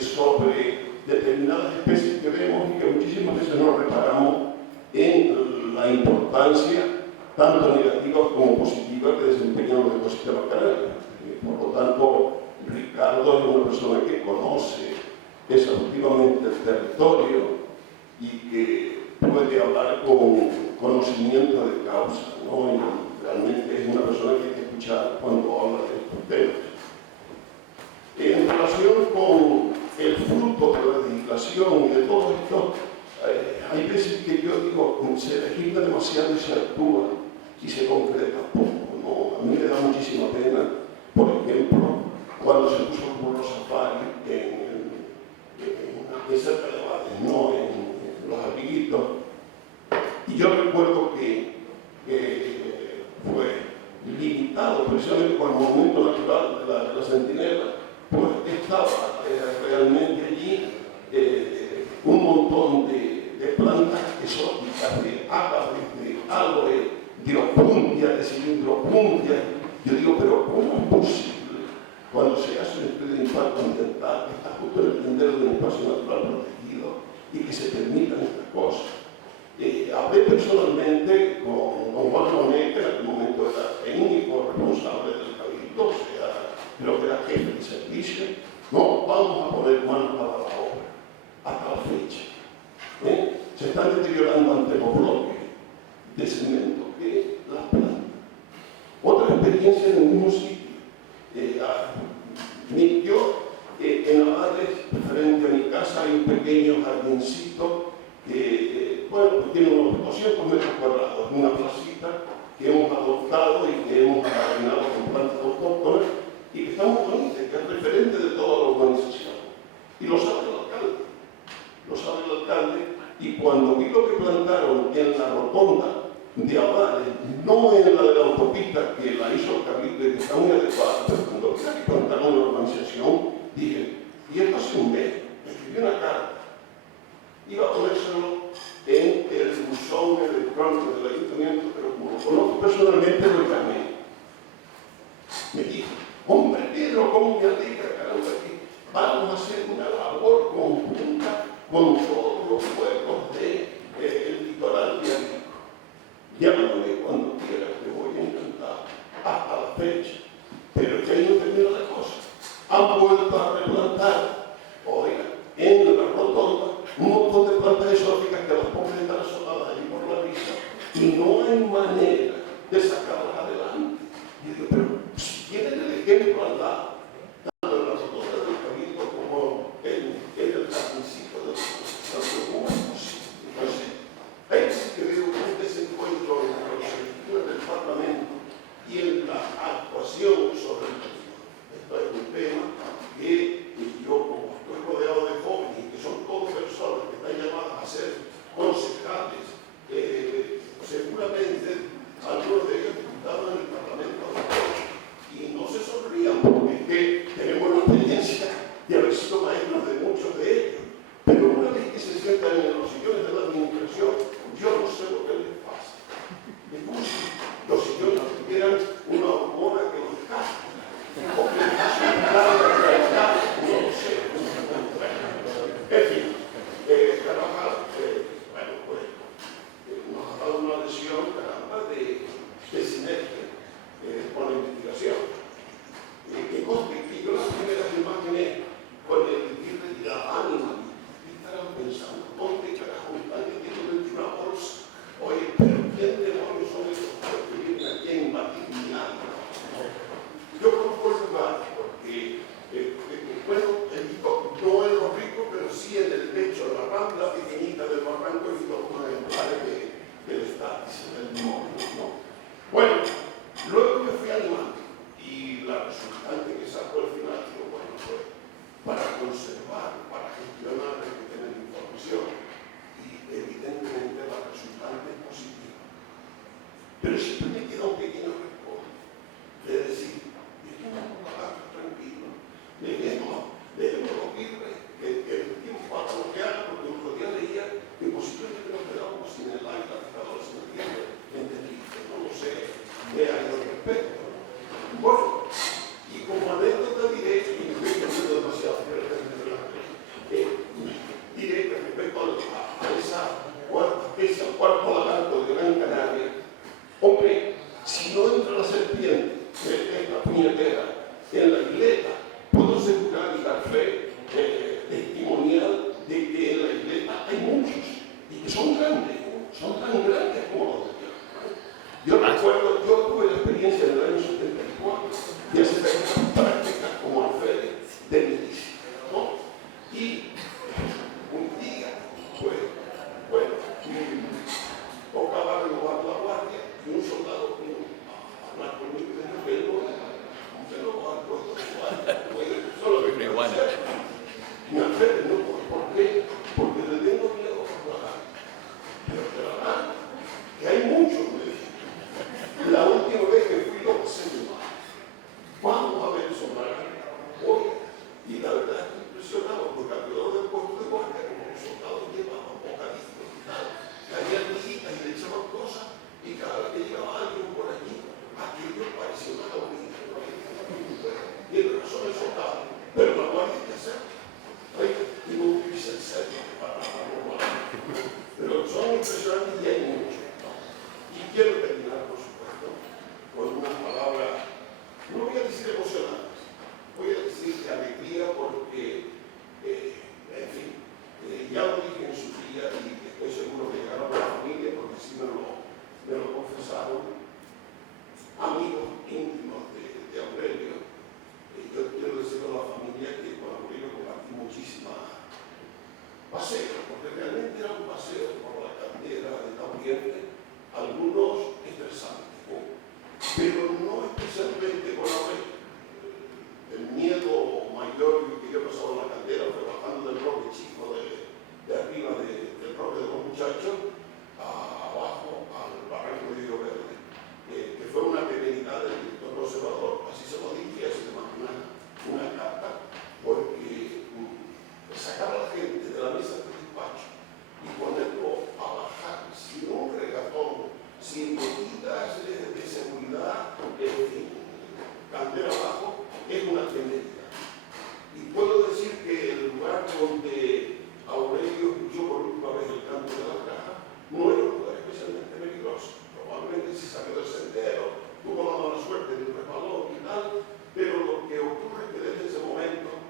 sobre determinadas especies que vemos y que muchísimas veces no reparamos en la importancia tanto negativa como positiva que desempeñan los ecosistemas canarios. Por lo tanto, Ricardo es una persona que conoce exhaustivamente el territorio y que puede hablar con conocimiento de causa, ¿no? Y realmente es una persona que hay que escuchar cuando habla de estos temas. legislación y de todo esto, hay veces que yo digo, se legisla demasiado y se actúa y se concreta poco, ¿no? A mí me da muchísima pena, por ejemplo, cuando se puso el burro safari en cerca de Valles, no en los abriguitos, y yo recuerdo que fue limitado precisamente por el movimiento natural de la centinela, pues estaba realmente allí un montón de plantas exóticas, de ágaves, de aloe, de opuntia, de cilindropuntia. Yo digo, pero ¿cómo es posible cuando se hace un estudio de impacto ambiental que está justo en el sendero de un espacio natural protegido y que se permitan estas cosas? Hablé personalmente con don Juan Roné, que en aquel momento era técnico responsable del Cabildo, o sea, creo que era jefe de servicio. No, vamos a poner manos para la obra, hasta la fecha. Se están deteriorando ante los bloques de cemento que las plantas. Otra experiencia en el mismo sitio. Yo, en Avales, frente a mi casa, hay un pequeño jardincito que, bueno, pues tiene unos 200 metros cuadrados, una placita que hemos adoptado y que hemos arreglado con plantas autóctonas y que está muy bonita, que es referente de toda la urbanización. Y lo sabe el alcalde. Lo sabe el alcalde. Y cuando vi lo que plantaron en la rotonda de Avales, no en la de la autopista que la hizo el Cabildo y que está muy adecuada, pero cuando vi que plantaron en la urbanización, dije, y esto hace un mes, me escribí una carta. Iba a ponérselo en el buzón electrónico del ayuntamiento, pero como lo conozco personalmente, lo llamé. Me dijo, hombre Pedro, ¿cómo me alegra, caramba, que vamos a hacer una labor conjunta con todos los pueblos del litoral de Arico? Llámame cuando quieras, te voy a encantar, hasta la fecha. Pero es que ahí no termina la cosa. Han vuelto a replantar, oiga, en la rotonda, un montón de plantas exóticas que las pobres están asoladas allí por la risa y no hay manera de sacarlas adelante. Y digo, pero si tienen el ejemplo al lado, tanto en la rotonda del Cabildo como en el jardincito de los santos, ¿cómo es posible? Entonces, ahí sí que veo un desencuentro en la perspectiva del Parlamento y en la actuación sobre el territorio. Esto es un tema que yo, como estoy rodeado de jóvenes y que son todos personas que están llamadas a ser concejales, seguramente algunos de ellos diputados en el Parlamento y no se sonrían porque es que tenemos la experiencia de haber sido maestros de muchos de ellos. Pero una vez que se sientan en los sillones de la administración, yo no sé lo que les pasa. Los sillones tuvieran una hormona que los casca. O que les hace un plan de realidad, no lo sé. En fin, Carvajal, bueno, pues nos ha dado una lesión, caramba, de sinergia con la investigación. Que conste que yo las primeras imágenes con el tigre y la ánima, y estarán pensando, ¿dónde carajo están metiendo dentro de una bolsa? Oye, pero ¿quién demonios son esos que vienen aquí a invadir mi alma? Yo conozco el lugar porque, bueno, no en los ricos, pero sí en el lecho, en la rambla pequeñita del barranco, he visto algunos ejemplares del Estatis, del Mono, ¿no? Bueno, luego me fui animando y la resultante que sacó al final, digo, bueno, pues para conservar, para gestionar, hay que tener información y evidentemente la resultante es positiva. Pero siempre me queda un pequeño recuerdo de decir, dejemos los lagartos tranquilos, dejemos los virres, que el tiempo haga lo que haga, porque el otro día leía que posiblemente nos quedamos sin el aire, la pescadora, sin el tiempo, entendiste, no lo sé, de ahí al respecto. Bueno, y como anécdota diré, y me estoy cambiando demasiado, diré que respecto a ese cuarto lagarto de Gran Canaria, hombre, si no entra la serpiente, esta puñetera, en la isleta, puedo asegurar y dar fe testimonial de que en la isleta hay muchos y que son grandes, son tan grandes como los de allá. Yo recuerdo, yo tuve la experiencia en el año 74 de hacer prácticas como alférez de milicia, ¿no? Y pero no especialmente con la web. El miedo mayor que yo pasaba en la cantera fue bajando del roque chico de arriba del roque de los muchachos abajo al barranco de Río Verde, que fue una temeridad del director conservador, así se lo dije, así le mandé una carta, porque sacar a la gente de la mesa del despacho y ponerlo a bajar sin un regatón, sin medidas de seguridad, en fin, candela abajo, es una temeridad. Y puedo decir que el lugar donde Aurelio escuchó por última vez el canto de la caja no era un lugar especialmente peligroso. Probablemente se salió del sendero, tuvo la mala suerte de un resbalón y tal, pero lo que ocurre es que desde ese momento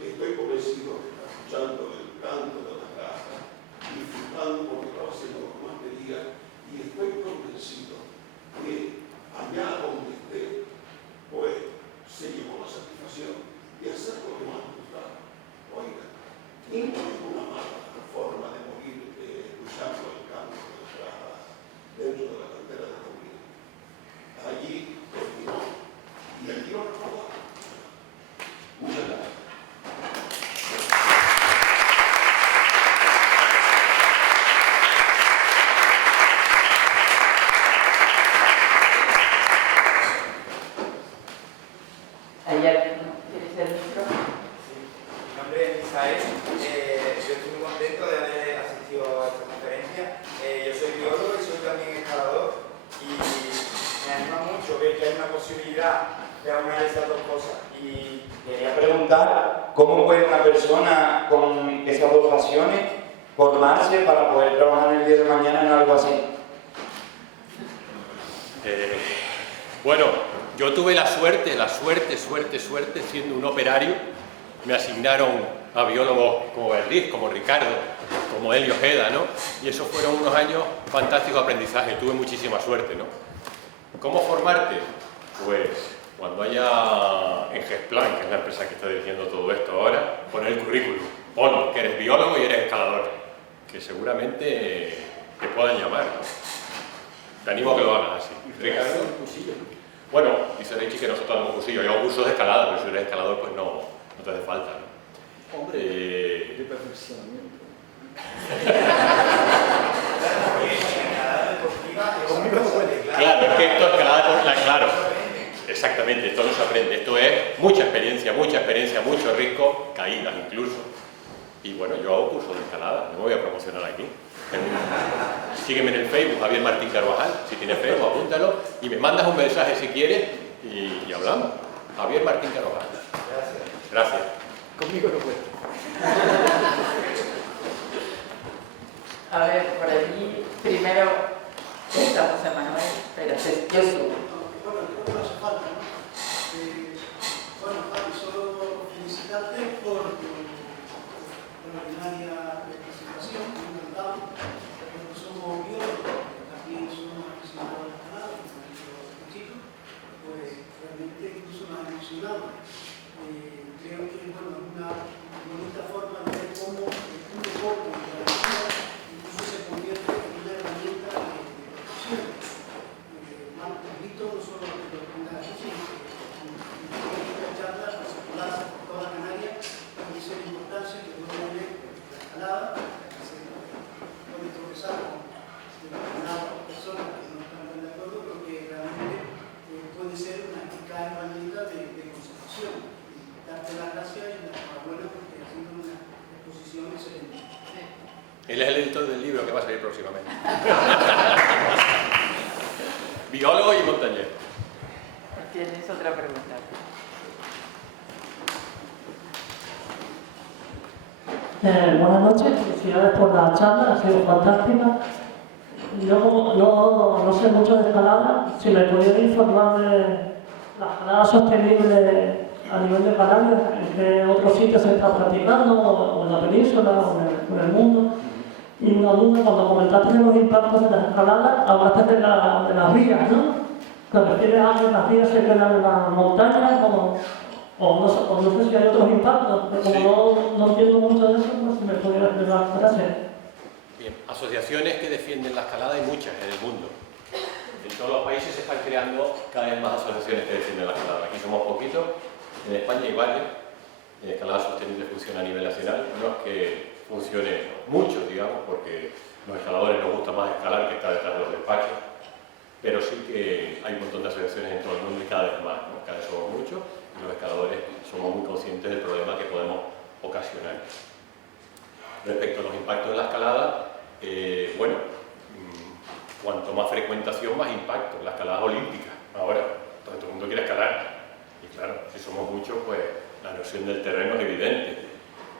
estoy convencido de estar escuchando el canto de la caja, disfrutando porque estaba haciendo con más quería, y estoy convencido que allá donde esté, pues se llevó la satisfacción de hacer lo que más me gustaba. Oiga, no es una mala forma de morir escuchando el canto de las cajas dentro de la cantera de Taurino. Allí terminó y allí lo recordamos. Muchas gracias. ¿Quieres el micro? Mi nombre es Misael, yo estoy muy contento de haber asistido a esta conferencia. Yo soy biólogo y soy también escalador y me anima mucho ver que hay una posibilidad de aunar esas dos cosas. Y quería preguntar cómo puede una persona con esas dos pasiones formarse para poder trabajar el día de mañana en algo así. Bueno, yo tuve la suerte, siendo un operario, me asignaron a biólogos como Berriz, como Ricardo, como Helio Ojeda, ¿no? Y esos fueron unos años fantásticos de aprendizaje, tuve muchísima suerte, ¿no? ¿Cómo formarte? Pues cuando haya en Gesplan, que es la empresa que está dirigiendo todo esto ahora, poner el currículum, ponlo, que eres biólogo y eres escalador, que seguramente te puedan llamar, ¿no? Te animo a que lo hagas así. Ricardo, bueno, dice Reichi que nosotros damos cursillo, yo hago cursos de escalada, pero si eres escalador pues no te hace falta, ¿no? Hombre, de perfeccionamiento. Claro, es que esto es escalada, claro, exactamente, esto no se aprende, esto es mucha experiencia, mucho riesgo, caídas incluso. Y bueno, yo hago cursos de escalada, no me voy a promocionar aquí. Sígueme en el Facebook, Javier Martín Carvajal, si tienes Facebook, apúntalo y me mandas un mensaje si quieres y hablamos. Javier Martín Carvajal. Gracias. Conmigo no puede. A ver, por allí, primero, está José Manuel, espérate, yo subo. Bueno, creo que no hace falta, ¿no? Bueno, Javi, solo felicitarte por tu extraordinaria presentación, me ha encantado. Nosotros somos biólogos, también somos aficionados al canal, como ha dicho este chico, pues realmente incluso nos ha emocionado. Creo que bueno, es una bonita forma de ver cómo un deporte de la vida incluso se convierte en una herramienta de protección. Invito no solo a que lo pongan aquí, sino que en esta charla circularse por toda Canarias, dice la importancia que no tiene la escalada, que se puede tropezar con determinadas personas que no están tan de acuerdo, pero que realmente puede ser una eficaz herramienta de conservación. Darte las gracias y la enhorabuena porque ha sido una exposición excelente. Él es el editor del libro que va a salir próximamente. Biólogo y montañero. ¿Tienes otra pregunta? Buenas noches, felicidades por la charla, ha sido fantástica. Yo no sé mucho de escalada, si me pudieran informar de la escalada sostenible a nivel de Canarias, en qué otros sitios se está practicando, o en la península, o en el mundo. Y una duda, cuando comentaste de los impactos de las escaladas, hablaste de las rías, ¿no? ¿Te refieres a que las rías se quedan en la montaña? O no sé si hay otros impactos, pero como no entiendo mucho de eso, pues si me pudieras explicar. Gracias. Bien, asociaciones que defienden la escalada hay muchas en el mundo. En todos los países se están creando cada vez más asociaciones que defienden la escalada. Aquí somos poquitos, en España hay varias. Escalada sostenible funciona a nivel nacional, no es que funcione mucho, digamos, porque los escaladores nos gusta más escalar que estar detrás de los despachos, pero sí que hay un montón de asociaciones en todo el mundo y cada vez más, ¿no? Cada vez somos muchos y los escaladores somos muy conscientes del problema que podemos ocasionar. Respecto a los impactos de la escalada, bueno, cuanto más frecuentación, más impacto. La escalada olímpica, ahora, todo el mundo quiere escalar. Y claro, si somos muchos, pues la erosión del terreno es evidente.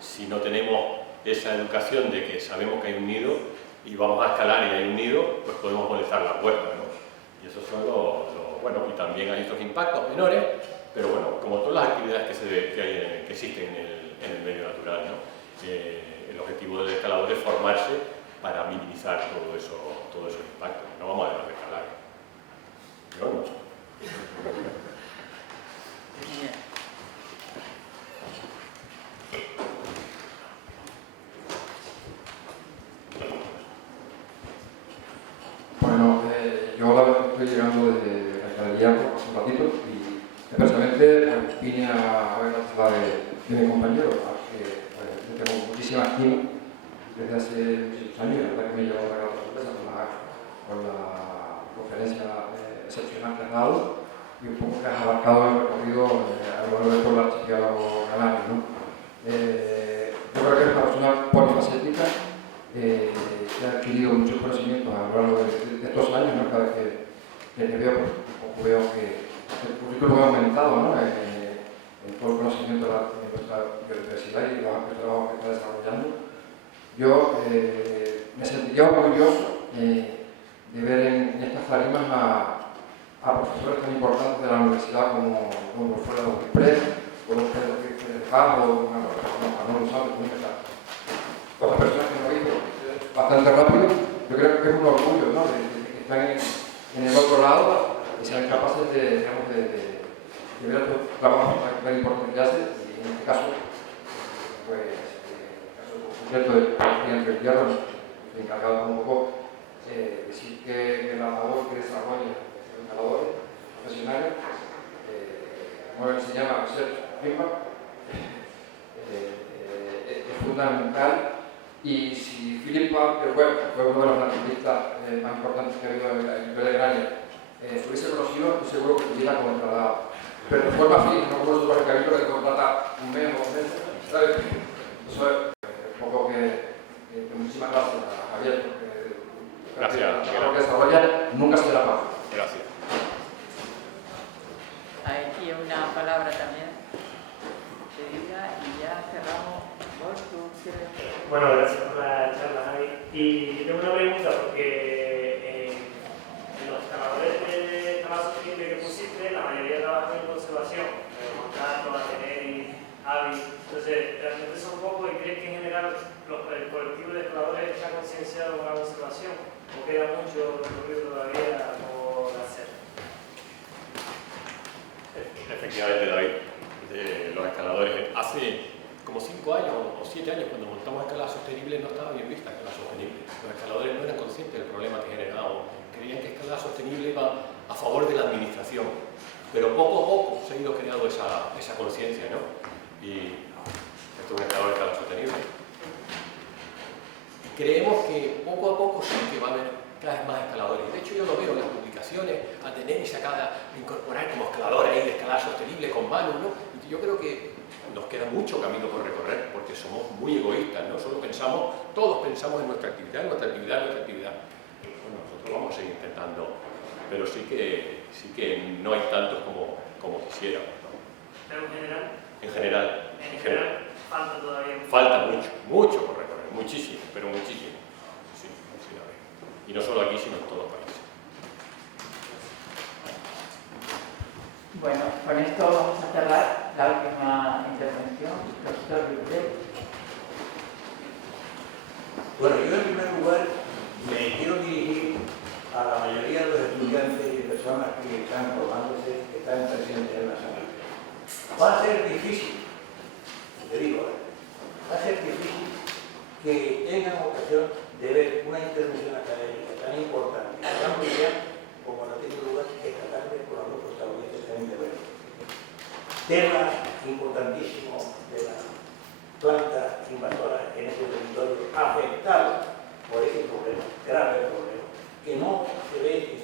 Si no tenemos esa educación de que sabemos que hay un nido y vamos a escalar y hay un nido, pues podemos molestar la puerta, ¿no? Y esos son bueno, y también hay otros impactos menores, pero bueno, como todas las actividades que existen en el medio natural, ¿no? El objetivo del escalador es formarse para minimizar todo esos impactos. No vamos a dejar de escalar. Yo no. Bueno, yo ahora estoy llegando desde la escalería hace un ratito y personalmente pues, vine a ver la charla de mi compañero, al que le tengo muchísima estima desde hace muchos años, la verdad que me llevó a la sorpresa con la conferencia excepcional que has dado y un poco que has abarcado el recorrido a lo largo de todo el archipiélago canario, ¿no? Yo creo que es una persona polifacética que ha adquirido muchos conocimientos a lo largo de estos años, ¿no? Cada vez que te veo, pues, veo que el currículum ha aumentado, ¿no? En todo el conocimiento de nuestra biodiversidad y el trabajo que está desarrollando. Yo me sentiría orgulloso de ver en estas tarimas a profesores tan importantes de la universidad como fuera de Wilfred, o los Pedro o Manolo Sánchez, otras personas que nos han visto bastante rápido. Yo creo que es un orgullo, ¿no? de que están en el otro lado y sean capaces de ver estos trabajos tan importantes que hacen, y en este caso, pues, el caso concreto de Entre Tierra, estoy encargado un poco de decir que la labor que desarrollan los escaladores profesionales como se llama Research Impact, es fundamental. Y si Philip Parker, fue uno de los naturalistas más importantes que ha habido en la historia de Grania, se hubiese conocido, estoy seguro que estuviera contratado. Pero de forma fija, no como nosotros el camino que contrata un mes o 2 meses, ¿sabes? Eso es un poco que muchísimas gracias a Javier, porque gracias. lo que desarrolla nunca se la pasa. Gracias. Hay aquí una palabra también que diga y ya cerramos. ¿Vos tú quieres? Bueno, gracias por la charla, Javi. Y tengo una pregunta, porque en los escaladores de escalada sostenible que pusiste, la mayoría trabajan en conservación, Montato, Ateneri, Avi. Entonces, realmente son pocos y crees que en general el colectivo de escaladores está concienciado con la conservación, o queda mucho recorrido todavía por hacer. Efectivamente, David, los escaladores hace como 5 años o 7 años, cuando montamos escalada sostenible, no estaba bien vista escalada sostenible. Los escaladores no eran conscientes del problema que generábamos. Creían que escalada sostenible iba a favor de la administración. Pero poco a poco se ha ido creando esa conciencia, ¿no? Y esto es un escalador de escalada sostenible. Creemos que poco a poco sí que va a haber cada vez más escaladores. De hecho, yo lo veo en las publicaciones, a tener y sacar, a incorporar como escaladores ahí de escalada sostenible con manos, ¿no? Y yo creo que nos queda mucho camino por recorrer, porque somos muy egoístas, ¿no? Todos pensamos en nuestra actividad. Bueno, nosotros vamos a seguir intentando, pero sí que no hay tantos como quisiéramos, ¿no? ¿Pero en general? En general. Falta todavía. Falta mucho por recorrer, muchísimo, pero muchísimo. Sí, a ver. Y no solo aquí, sino en todos los países. Bueno, con esto vamos a cerrar la última intervención, profesor Wilfred. Bueno, yo en primer lugar me quiero dirigir a la mayoría de los estudiantes y personas que están formándose, que están presentes en la sala. Va a ser difícil, te digo, va a ser difícil que tengan ocasión de ver una intervención académica tan importante, tan brillante como la tema importantísimo de las plantas invasoras en ese territorio afectado por ese problema, grave problema, que no se ve que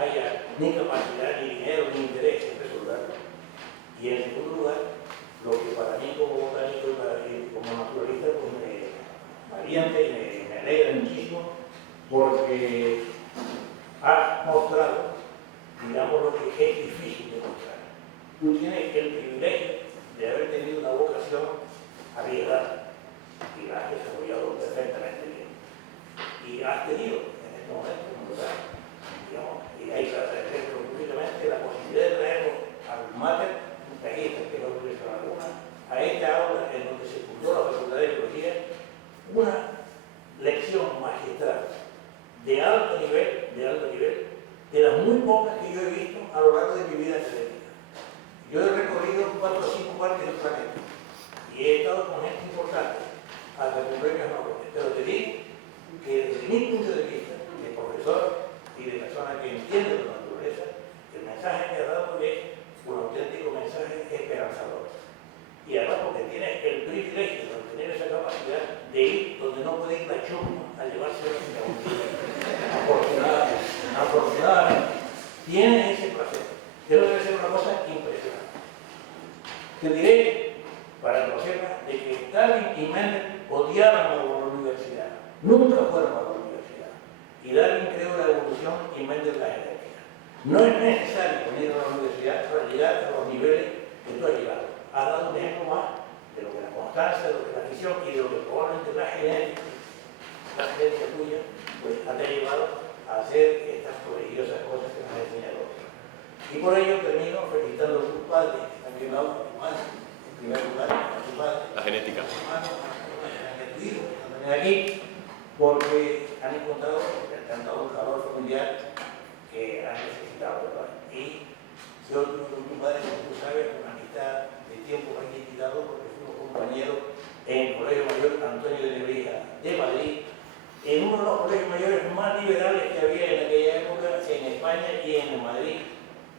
haya ni capacidad, ni dinero, ni interés en resolverlo. Y en segundo lugar, lo que para mí como botánico y como naturalista pues me alienta y me alegra muchísimo, porque ha mostrado, digamos, lo que es difícil de mostrar. Tú tienes el privilegio de haber tenido una vocación arriesgada y la has desarrollado perfectamente bien. Y has tenido en este momento, digamos, y hay que agradecer públicamente la posibilidad de traernos al máter, que aquí está, que es la Universidad de Laguna, a esta aula en donde se fundó la Facultad de Biología, una lección magistral de alto nivel, de las muy pocas que yo he visto a lo largo de mi vida académica. Yo he recorrido 4 o 5 partes del planeta y he estado con gente importante, hasta con premios Nobel. Pero te digo que desde mi punto de vista, de profesor y de persona que entiende la naturaleza, el mensaje que ha dado es un auténtico mensaje esperanzador. Y además porque tienes el privilegio de tener esa capacidad de ir donde no puede ir la chusma a llevarse afortunadamente, tienes ese placer. Eso debe ser una cosa impresionante. Te diré, para que lo sepas, de que Darwin y Mendel odiaban a la universidad, nunca fueron a la universidad. Y Darwin creó la evolución y Mendel la genética. No es necesario venir a la universidad para llegar a los niveles que tú has llegado. Ha dado un ejemplo más de lo que la constancia, de lo que la visión y de lo que probablemente la genética tuya, pues ha llevado a hacer estas prodigiosas cosas que nos ha enseñado. Y por ello termino felicitando a tus padres, también a tu madre, en primer lugar a tu padre, la genética, a tu hijo, también aquí, porque han encontrado, han dado un calor familiar que han necesitado, ¿verdad? Y yo con tu padre, como tú sabes, con amistad de tiempo me he quitado porque fuimos compañeros en el Colegio Mayor Antonio de Nebrija de Madrid, en uno de los colegios mayores más liberales que había en aquella época en España y en Madrid,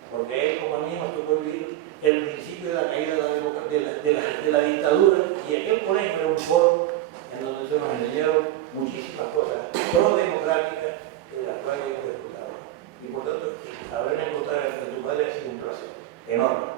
porque a él como a mí nos tocó vivir el principio de la caída de la dictadura, y aquel colegio era un foro en donde se nos enseñaron muchísimas cosas pro-democráticas de las cuales hemos disfrutado. Y por tanto, haberme encontrado entre tu padre ha sido un placer enorme.